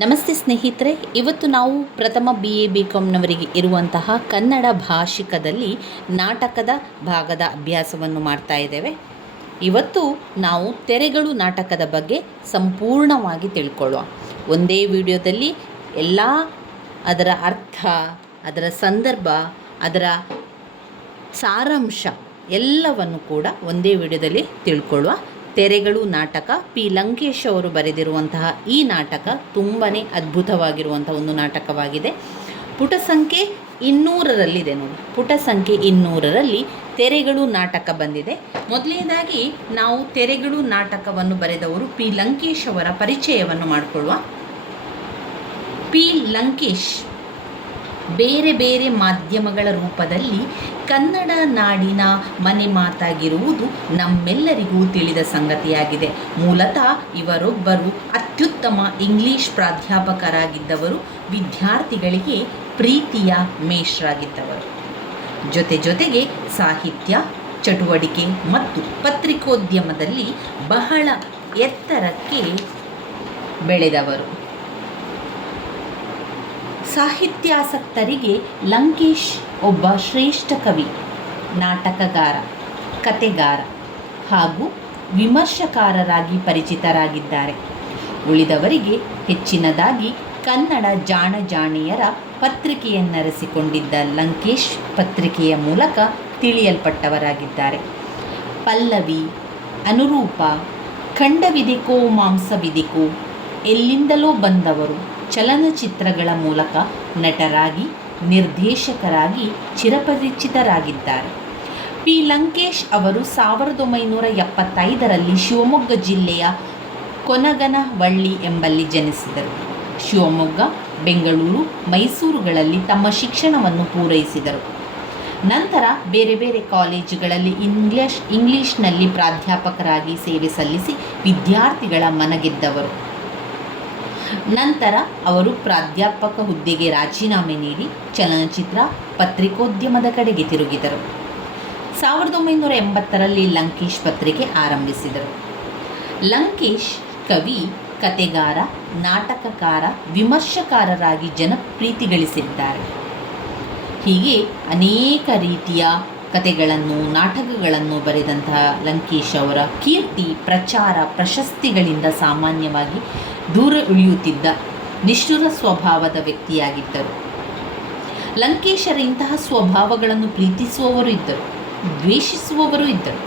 ನಮಸ್ತೆ ಸ್ನೇಹಿತರೆ, ಇವತ್ತು ನಾವು ಪ್ರಥಮ BA BComನವರಿಗೆ ಇರುವಂತಹ ಕನ್ನಡ ಭಾಷಿಕದಲ್ಲಿ ನಾಟಕದ ಭಾಗದ ಅಭ್ಯಾಸವನ್ನು ಮಾಡ್ತಾ ಇದ್ದೇವೆ. ಇವತ್ತು ನಾವು ತೆರೆಗಳು ನಾಟಕದ ಬಗ್ಗೆ ಸಂಪೂರ್ಣವಾಗಿ ತಿಳ್ಕೊಳ್ಳುವ. ಒಂದೇ ವಿಡಿಯೋದಲ್ಲಿ ಎಲ್ಲ ಅದರ ಅರ್ಥ, ಅದರ ಸಂದರ್ಭ, ಅದರ ಸಾರಾಂಶ ಎಲ್ಲವನ್ನು ಕೂಡ ಒಂದೇ ವಿಡಿಯೋದಲ್ಲಿ ತಿಳ್ಕೊಳ್ಳುವ. ತೆರೆಗಳು ನಾಟಕ ಪಿ ಲಂಕೇಶ್ ಅವರು ಬರೆದಿರುವಂತಹ ಈ ನಾಟಕ ತುಂಬಾ ಅದ್ಭುತವಾಗಿರುವಂಥ ಒಂದು ನಾಟಕವಾಗಿದೆ. ಪುಟ ಸಂಖ್ಯೆ 200ರಲ್ಲಿದೆ ನೋಡಿ. ಪುಟ ಸಂಖ್ಯೆ 200ರಲ್ಲಿ ತೆರೆಗಳು ನಾಟಕ ಬಂದಿದೆ. ಮೊದಲನೇದಾಗಿ ನಾವು ತೆರೆಗಳು ನಾಟಕವನ್ನು ಬರೆದವರು ಪಿ ಲಂಕೇಶ್ ಅವರ ಪರಿಚಯವನ್ನು ಮಾಡಿಕೊಳ್ಳುವ. ಪಿ ಲಂಕೇಶ್ ಬೇರೆ ಬೇರೆ ಮಾಧ್ಯಮಗಳ ರೂಪದಲ್ಲಿ ಕನ್ನಡ ನಾಡಿನ ಮನೆ ಮಾತಾಗಿರುವುದು ನಮ್ಮೆಲ್ಲರಿಗೂ ತಿಳಿದ ಸಂಗತಿಯಾಗಿದೆ. ಮೂಲತಃ ಇವರೊಬ್ಬರು ಅತ್ಯುತ್ತಮ ಇಂಗ್ಲಿಷ್ ಪ್ರಾಧ್ಯಾಪಕರಾಗಿದ್ದವರು, ವಿದ್ಯಾರ್ಥಿಗಳಿಗೆ ಪ್ರೀತಿಯ ಮೇಷ್ರಾಗಿದ್ದವರು. ಜೊತೆಗೆ ಸಾಹಿತ್ಯ ಚಟುವಟಿಕೆ ಮತ್ತು ಪತ್ರಿಕೋದ್ಯಮದಲ್ಲಿ ಬಹಳ ಎತ್ತರಕ್ಕೆ ಬೆಳೆದವರು. ಸಾಹಿತ್ಯಾಸಕ್ತರಿಗೆ ಲಂಕೇಶ್ ಒಬ್ಬ ಶ್ರೇಷ್ಠ ಕವಿ, ನಾಟಕಗಾರ, ಕತೆಗಾರ ಹಾಗೂ ವಿಮರ್ಶಕಾರರಾಗಿ ಪರಿಚಿತರಾಗಿದ್ದಾರೆ. ಉಳಿದವರಿಗೆ ಹೆಚ್ಚಿನದಾಗಿ ಕನ್ನಡ ಜಾಣಜಾಣಿಯರ ಪತ್ರಿಕೆಯನ್ನರಸಿಕೊಂಡಿದ್ದ ಲಂಕೇಶ್ ಪತ್ರಿಕೆಯ ಮೂಲಕ ತಿಳಿಯಲ್ಪಟ್ಟವರಾಗಿದ್ದಾರೆ. ಪಲ್ಲವಿ, ಅನುರೂಪ, ಖಂಡವಿದಿಕೋ ಮಾಂಸವಿದಿಕೋ, ಎಲ್ಲಿಂದಲೋ ಬಂದವರು ಚಲನಚಿತ್ರಗಳ ಮೂಲಕ ನಟರಾಗಿ ನಿರ್ದೇಶಕರಾಗಿ ಚಿರಪರಿಚಿತರಾಗಿದ್ದಾರೆ. ಪಿ ಲಂಕೇಶ್ ಅವರು 1975ರಲ್ಲಿ ಶಿವಮೊಗ್ಗ ಜಿಲ್ಲೆಯ ಕೊನಗನವಳ್ಳಿ ಎಂಬಲ್ಲಿ ಜನಿಸಿದರು. ಶಿವಮೊಗ್ಗ, ಬೆಂಗಳೂರು, ಮೈಸೂರುಗಳಲ್ಲಿ ತಮ್ಮ ಶಿಕ್ಷಣವನ್ನು ಪೂರೈಸಿದರು. ನಂತರ ಬೇರೆ ಬೇರೆ ಕಾಲೇಜುಗಳಲ್ಲಿ ಇಂಗ್ಲಿಷ್ನಲ್ಲಿ ಪ್ರಾಧ್ಯಾಪಕರಾಗಿ ಸೇವೆ ಸಲ್ಲಿಸಿ ವಿದ್ಯಾರ್ಥಿಗಳ ಮನಗೆದ್ದವರು. ನಂತರ ಅವರು ಪ್ರಾಧ್ಯಾಪಕ ಹುದ್ದೆಗೆ ರಾಜೀನಾಮೆ ನೀಡಿ ಚಲನಚಿತ್ರ ಪತ್ರಿಕೋದ್ಯಮದ ಕಡೆಗೆ ತಿರುಗಿದರು. 1980ರಲ್ಲಿ ಲಂಕೇಶ್ ಪತ್ರಿಕೆ ಆರಂಭಿಸಿದರು. ಲಂಕೇಶ್ ಕವಿ, ಕತೆಗಾರ, ನಾಟಕಕಾರ, ವಿಮರ್ಶಕಾರರಾಗಿ ಜನಪ್ರೀತಿ ಗಳಿಸಿದ್ದಾರೆ. ಹೀಗೆ ಅನೇಕ ರೀತಿಯ ಕತೆಗಳನ್ನು, ನಾಟಕಗಳನ್ನು ಬರೆದಂತಹ ಲಂಕೇಶ್ ಅವರ ಕೀರ್ತಿ, ಪ್ರಚಾರ, ಪ್ರಶಸ್ತಿಗಳಿಂದ ಸಾಮಾನ್ಯವಾಗಿ ದೂರ ಉಳಿಯುತ್ತಿದ್ದ ನಿಷ್ಠುರ ಸ್ವಭಾವದ ವ್ಯಕ್ತಿಯಾಗಿದ್ದರು. ಲಂಕೇಶರ ಇಂತಹ ಸ್ವಭಾವಗಳನ್ನು ಪ್ರೀತಿಸುವವರು ಇದ್ದರು, ದ್ವೇಷಿಸುವವರು ಇದ್ದರು.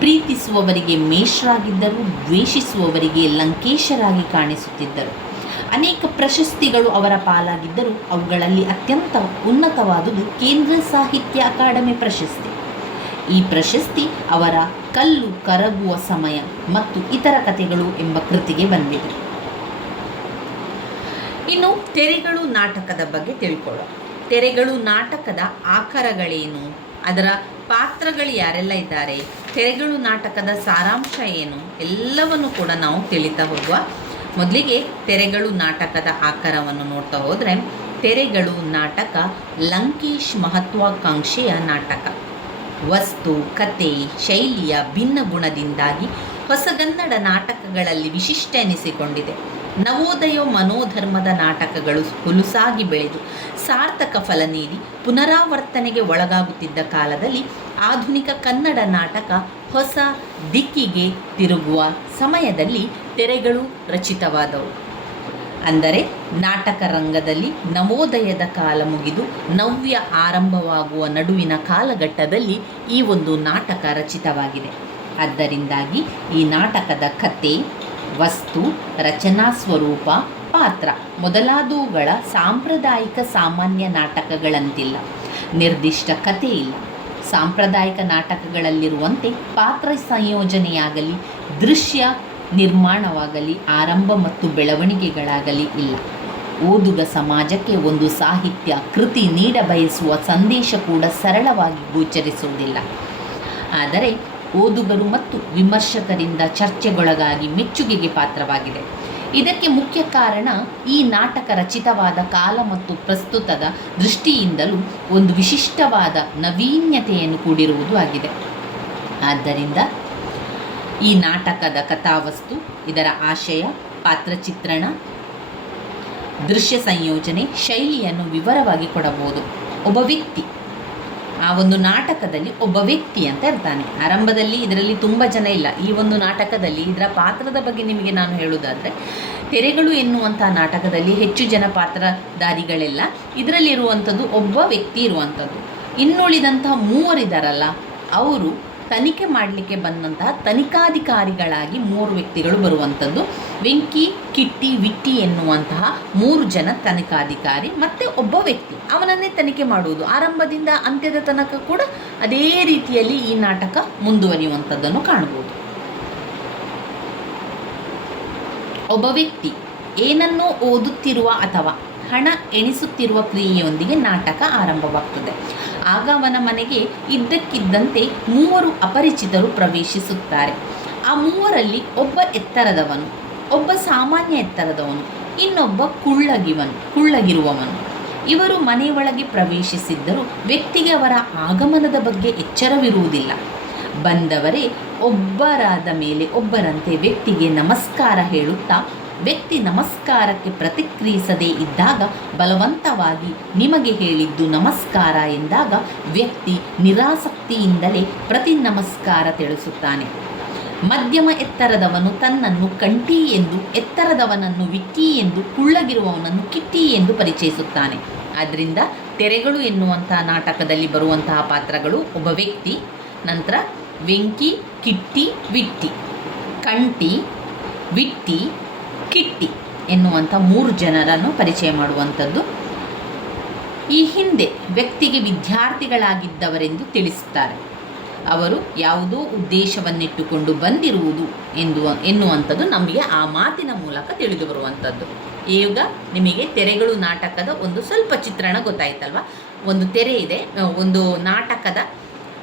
ಪ್ರೀತಿಸುವವರಿಗೆ ಮೇಷ್ರಾಗಿದ್ದರು, ದ್ವೇಷಿಸುವವರಿಗೆ ಲಂಕೇಶರಾಗಿ ಕಾಣಿಸುತ್ತಿದ್ದರು. ಅನೇಕ ಪ್ರಶಸ್ತಿಗಳು ಅವರ ಪಾಲಾಗಿದ್ದರು. ಅವುಗಳಲ್ಲಿ ಅತ್ಯಂತ ಉನ್ನತವಾದುದು ಕೇಂದ್ರ ಸಾಹಿತ್ಯ ಅಕಾಡೆಮಿ ಪ್ರಶಸ್ತಿ. ಈ ಪ್ರಶಸ್ತಿ ಅವರ ಕಲ್ಲು ಕರಗುವ ಸಮಯ ಮತ್ತು ಇತರ ಕಥೆಗಳು ಎಂಬ ಕೃತಿಗೆ ಬಂದಿದೆ. ಇನ್ನು ತೆರೆಗಳು ನಾಟಕದ ಬಗ್ಗೆ ತಿಳ್ಕೊಳ್ಳೋಣ. ತೆರೆಗಳು ನಾಟಕದ ಆಕರಗಳೇನು, ಅದರ ಪಾತ್ರಗಳು ಯಾರೆಲ್ಲ ಇದ್ದಾರೆ, ತೆರೆಗಳು ನಾಟಕದ ಸಾರಾಂಶ ಏನು, ಎಲ್ಲವನ್ನು ಕೂಡ ನಾವು ತಿಳಿತಾ ಹೋಗುವ. ಮೊದಲಿಗೆ ತೆರೆಗಳು ನಾಟಕದ ಆಕಾರವನ್ನು ನೋಡ್ತಾ ಹೋದರೆ, ತೆರೆಗಳು ನಾಟಕ ಲಂಕೇಶ್ ಮಹತ್ವಾಕಾಂಕ್ಷೆಯ ನಾಟಕ. ವಸ್ತು, ಕತೆ, ಶೈಲಿಯ ಭಿನ್ನ ಗುಣದಿಂದಾಗಿ ಹೊಸಗನ್ನಡ ನಾಟಕಗಳಲ್ಲಿ ವಿಶಿಷ್ಟ ಎನಿಸಿಕೊಂಡಿದೆ. ನವೋದಯ ಮನೋಧರ್ಮದ ನಾಟಕಗಳು ಹುಲುಸಾಗಿ ಬೆಳೆದು ಸಾರ್ಥಕ ಫಲ ನೀಡಿ ಪುನರಾವರ್ತನೆಗೆ ಒಳಗಾಗುತ್ತಿದ್ದ ಕಾಲದಲ್ಲಿ ಆಧುನಿಕ ಕನ್ನಡ ನಾಟಕ ಹೊಸ ದಿಕ್ಕಿಗೆ ತಿರುಗುವ ಸಮಯದಲ್ಲಿ ತೆರೆಗಳು ರಚಿತವಾದವು. ಅಂದರೆ ನಾಟಕ ರಂಗದಲ್ಲಿ ನವೋದಯದ ಕಾಲ ಮುಗಿದು ನವ್ಯ ಆರಂಭವಾಗುವ ನಡುವಿನ ಕಾಲಘಟ್ಟದಲ್ಲಿ ಈ ಒಂದು ನಾಟಕ ರಚಿತವಾಗಿದೆ. ಆದ್ದರಿಂದಾಗಿ ಈ ನಾಟಕದ ಕತೆ, ವಸ್ತು, ರಚನಾ ಸ್ವರೂಪ, ಪಾತ್ರ ಮೊದಲಾದವುಗಳ ಸಾಂಪ್ರದಾಯಿಕ ಸಾಮಾನ್ಯ ನಾಟಕಗಳಂತಿಲ್ಲ. ನಿರ್ದಿಷ್ಟ ಕತೆ ಇಲ್ಲ. ಸಾಂಪ್ರದಾಯಿಕ ನಾಟಕಗಳಲ್ಲಿರುವಂತೆ ಪಾತ್ರ ಸಂಯೋಜನೆಯಾಗಲಿ, ದೃಶ್ಯ ನಿರ್ಮಾಣವಾಗಲಿ, ಆರಂಭ ಮತ್ತು ಬೆಳವಣಿಗೆಗಳಾಗಲಿ ಇಲ್ಲ. ಓದುಗ ಸಮಾಜಕ್ಕೆ ಒಂದು ಸಾಹಿತ್ಯ ಕೃತಿ ನೀಡಬಯಸುವ ಸಂದೇಶ ಕೂಡ ಸರಳವಾಗಿ ಗೋಚರಿಸುವುದಿಲ್ಲ. ಆದರೆ ಓದುಗರು ಮತ್ತು ವಿಮರ್ಶಕರಿಂದ ಚರ್ಚೆಗೊಳಗಾಗಿ ಮೆಚ್ಚುಗೆಗೆ ಪಾತ್ರವಾಗಿದೆ. ಇದಕ್ಕೆ ಮುಖ್ಯ ಕಾರಣ ಈ ನಾಟಕ ರಚಿತವಾದ ಕಾಲ ಮತ್ತು ಪ್ರಸ್ತುತದ ದೃಷ್ಟಿಯಿಂದಲೂ ಒಂದು ವಿಶಿಷ್ಟವಾದ ನವೀನ್ಯತೆಯನ್ನು ಕೂಡಿರುವುದು ಆಗಿದೆ. ಆದ್ದರಿಂದ ಈ ನಾಟಕದ ಕಥಾವಸ್ತು, ಇದರ ಆಶಯ, ಪಾತ್ರಚಿತ್ರಣ, ದೃಶ್ಯ ಸಂಯೋಜನೆ, ಶೈಲಿಯನ್ನು ವಿವರವಾಗಿ ಕೊಡಬಹುದು. ಒಬ್ಬ ವ್ಯಕ್ತಿ, ಆ ಒಂದು ನಾಟಕದಲ್ಲಿ ಒಬ್ಬ ವ್ಯಕ್ತಿ ಅಂತ ಇರ್ತಾನೆ. ಆರಂಭದಲ್ಲಿ ಇದರಲ್ಲಿ ತುಂಬ ಜನ ಇಲ್ಲ. ಈ ಒಂದು ನಾಟಕದಲ್ಲಿ ಇದರ ಪಾತ್ರದ ಬಗ್ಗೆ ನಿಮಗೆ ನಾನು ಹೇಳುವುದಾದರೆ, ತೆರೆಗಳು ಎನ್ನುವಂಥ ನಾಟಕದಲ್ಲಿ ಹೆಚ್ಚು ಜನ ಪಾತ್ರಧಾರಿಗಳೆಲ್ಲ. ಇದರಲ್ಲಿರುವಂಥದ್ದು ಒಬ್ಬ ವ್ಯಕ್ತಿ ಇರುವಂಥದ್ದು. ಇನ್ನುಳಿದಂತಹ ಮೂವರಿದಾರಲ್ಲ, ಅವರು ತನಿಖೆ ಮಾಡಲಿಕ್ಕೆ ಬಂದಂತಹ ತನಿಖಾಧಿಕಾರಿಗಳಾಗಿ 3 ವ್ಯಕ್ತಿಗಳು ಬರುವಂಥದ್ದು. ವೆಂಕಿ, ಕಿಟ್ಟಿ, ವಿಟ್ಟಿ ಎನ್ನುವಂತಹ 3 ಜನ ತನಿಖಾಧಿಕಾರಿ ಮತ್ತು ಒಬ್ಬ ವ್ಯಕ್ತಿ ಅವನನ್ನೇ ತನಿಖೆ ಮಾಡುವುದು. ಆರಂಭದಿಂದ ಅಂತ್ಯದ ತನಕ ಕೂಡ ಅದೇ ರೀತಿಯಲ್ಲಿ ಈ ನಾಟಕ ಮುಂದುವರಿಯುವಂಥದ್ದನ್ನು ಕಾಣಬಹುದು. ಒಬ್ಬ ವ್ಯಕ್ತಿ ಏನನ್ನೋ ಓದುತ್ತಿರುವ ಅಥವಾ ಹಣ ಎಣಿಸುತ್ತಿರುವ ಕ್ರಿಯೆಯೊಂದಿಗೆ ನಾಟಕ ಆರಂಭವಾಗ್ತದೆ. ಆಗ ಅವನ ಮನೆಗೆ ಇದ್ದಕ್ಕಿದ್ದಂತೆ 3 ಅಪರಿಚಿತರು ಪ್ರವೇಶಿಸುತ್ತಾರೆ. ಆ 3ರಲ್ಲಿ ಒಬ್ಬ ಎತ್ತರದವನು, ಒಬ್ಬ ಸಾಮಾನ್ಯ ಎತ್ತರದವನು, ಇನ್ನೊಬ್ಬ ಕುಳ್ಳಗಿರುವವನು. ಇವರು ಮನೆಯೊಳಗೆ ಪ್ರವೇಶಿಸಿದ್ದರೂ ವ್ಯಕ್ತಿಗೆ ಅವರ ಆಗಮನದ ಬಗ್ಗೆ ಎಚ್ಚರವಿರುವುದಿಲ್ಲ. ಬಂದವರೇ ಒಬ್ಬರಾದ ಮೇಲೆ ಒಬ್ಬರಂತೆ ವ್ಯಕ್ತಿಗೆ ನಮಸ್ಕಾರ ಹೇಳುತ್ತಾ, ವ್ಯಕ್ತಿ ನಮಸ್ಕಾರಕ್ಕೆ ಪ್ರತಿಕ್ರಿಯಿಸದೇ ಇದ್ದಾಗ ಬಲವಂತವಾಗಿ ನಿಮಗೆ ಹೇಳಿದ್ದು ನಮಸ್ಕಾರ ಎಂದಾಗ ವ್ಯಕ್ತಿ ನಿರಾಸಕ್ತಿಯಿಂದಲೇ ಪ್ರತಿ ನಮಸ್ಕಾರ ತಿಳಿಸುತ್ತಾನೆ. ಮಧ್ಯಮ ಎತ್ತರದವನು ತನ್ನನ್ನು ಕಂಠಿ ಎಂದು, ಎತ್ತರದವನನ್ನು ವಿಟ್ಟಿ ಎಂದು, ಕುಳ್ಳಗಿರುವವನನ್ನು ಕಿಟ್ಟಿ ಎಂದು ಪರಿಚಯಿಸುತ್ತಾನೆ. ಆದ್ದರಿಂದ ತೆರೆಗಳು ಎನ್ನುವಂತಹ ನಾಟಕದಲ್ಲಿ ಬರುವಂತಹ ಪಾತ್ರಗಳು ಒಬ್ಬ ವ್ಯಕ್ತಿ, ನಂತರ ವೆಂಕಿ, ಕಿಟ್ಟಿ, ವಿಟ್ಟಿ, ಕಂಠಿ, ವಿಟ್ಟಿ, ಕಿಟ್ಟಿ ಎನ್ನುವಂಥ 3 ಜನರನ್ನು ಪರಿಚಯ ಮಾಡುವಂಥದ್ದು. ಈ ಹಿಂದೆ ವ್ಯಕ್ತಿಗೆ ವಿದ್ಯಾರ್ಥಿಗಳಾಗಿದ್ದವರೆಂದು ತಿಳಿಸುತ್ತಾರೆ. ಅವರು ಯಾವುದೋ ಉದ್ದೇಶವನ್ನಿಟ್ಟುಕೊಂಡು ಬಂದಿರುವುದು ಎನ್ನುವಂಥದ್ದು ನಮಗೆ ಆ ಮಾತಿನ ಮೂಲಕ ತಿಳಿದು ಬರುವಂಥದ್ದು. ಈಗ ನಿಮಗೆ ತೆರೆಗಳು ನಾಟಕದ ಒಂದು ಸ್ವಲ್ಪ ಚಿತ್ರಣ ಗೊತ್ತಾಯ್ತಲ್ವ. ಒಂದು ತೆರೆ ಇದೆ, ಒಂದು ನಾಟಕದ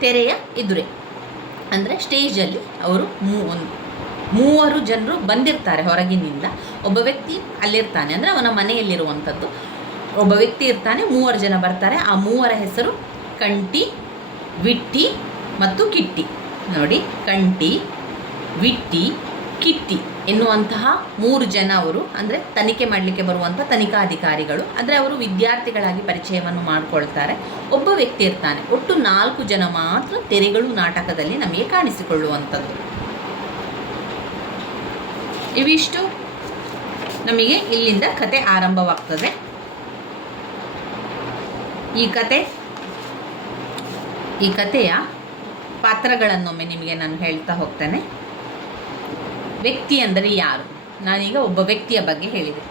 ತೆರೆಯ ಎದುರೇ ಅಂದರೆ ಸ್ಟೇಜಲ್ಲಿ ಅವರು 3 ಜನರು ಬಂದಿರ್ತಾರೆ ಹೊರಗಿನಿಂದ. ಒಬ್ಬ ವ್ಯಕ್ತಿ ಅಲ್ಲಿರ್ತಾನೆ, ಅಂದರೆ ಅವನ ಮನೆಯಲ್ಲಿರುವಂಥದ್ದು ಒಬ್ಬ ವ್ಯಕ್ತಿ ಇರ್ತಾನೆ. 3 ಜನ ಬರ್ತಾರೆ. ಆ 3ರ ಹೆಸರು ಕಂಠಿ, ವಿಟ್ಟಿ ಮತ್ತು ಕಿಟ್ಟಿ. ನೋಡಿ, ಕಂಠಿ, ವಿಟ್ಟಿ, ಕಿಟ್ಟಿ ಎನ್ನುವಂತಹ 3 ಜನ ಅವರು ಅಂದರೆ ತನಿಖೆ ಮಾಡಲಿಕ್ಕೆ ಬರುವಂಥ ತನಿಖಾಧಿಕಾರಿಗಳು. ಅಂದರೆ ಅವರು ವಿದ್ಯಾರ್ಥಿಗಳಾಗಿ ಪರಿಚಯವನ್ನು ಮಾಡಿಕೊಳ್ತಾರೆ. ಒಬ್ಬ ವ್ಯಕ್ತಿ ಇರ್ತಾನೆ. ಒಟ್ಟು 4 ಜನ ಮಾತ್ರ ತೆರೆಗಳು ನಾಟಕದಲ್ಲಿ ನಮಗೆ ಕಾಣಿಸಿಕೊಳ್ಳುವಂಥದ್ದು. ಇವಿಷ್ಟು ನಮಗೆ ಇಲ್ಲಿಂದ ಕತೆ ಆರಂಭವಾಗ್ತದೆ. ಈ ಕತೆಯ ಪಾತ್ರಗಳನ್ನೊಮ್ಮೆ ನಿಮಗೆ ನಾನು ಹೇಳ್ತಾ ಹೋಗ್ತೇನೆ. ವ್ಯಕ್ತಿ ಅಂದರೆ ಯಾರು? ನಾನೀಗ ಒಬ್ಬ ವ್ಯಕ್ತಿಯ ಬಗ್ಗೆ ಹೇಳಿದೆ.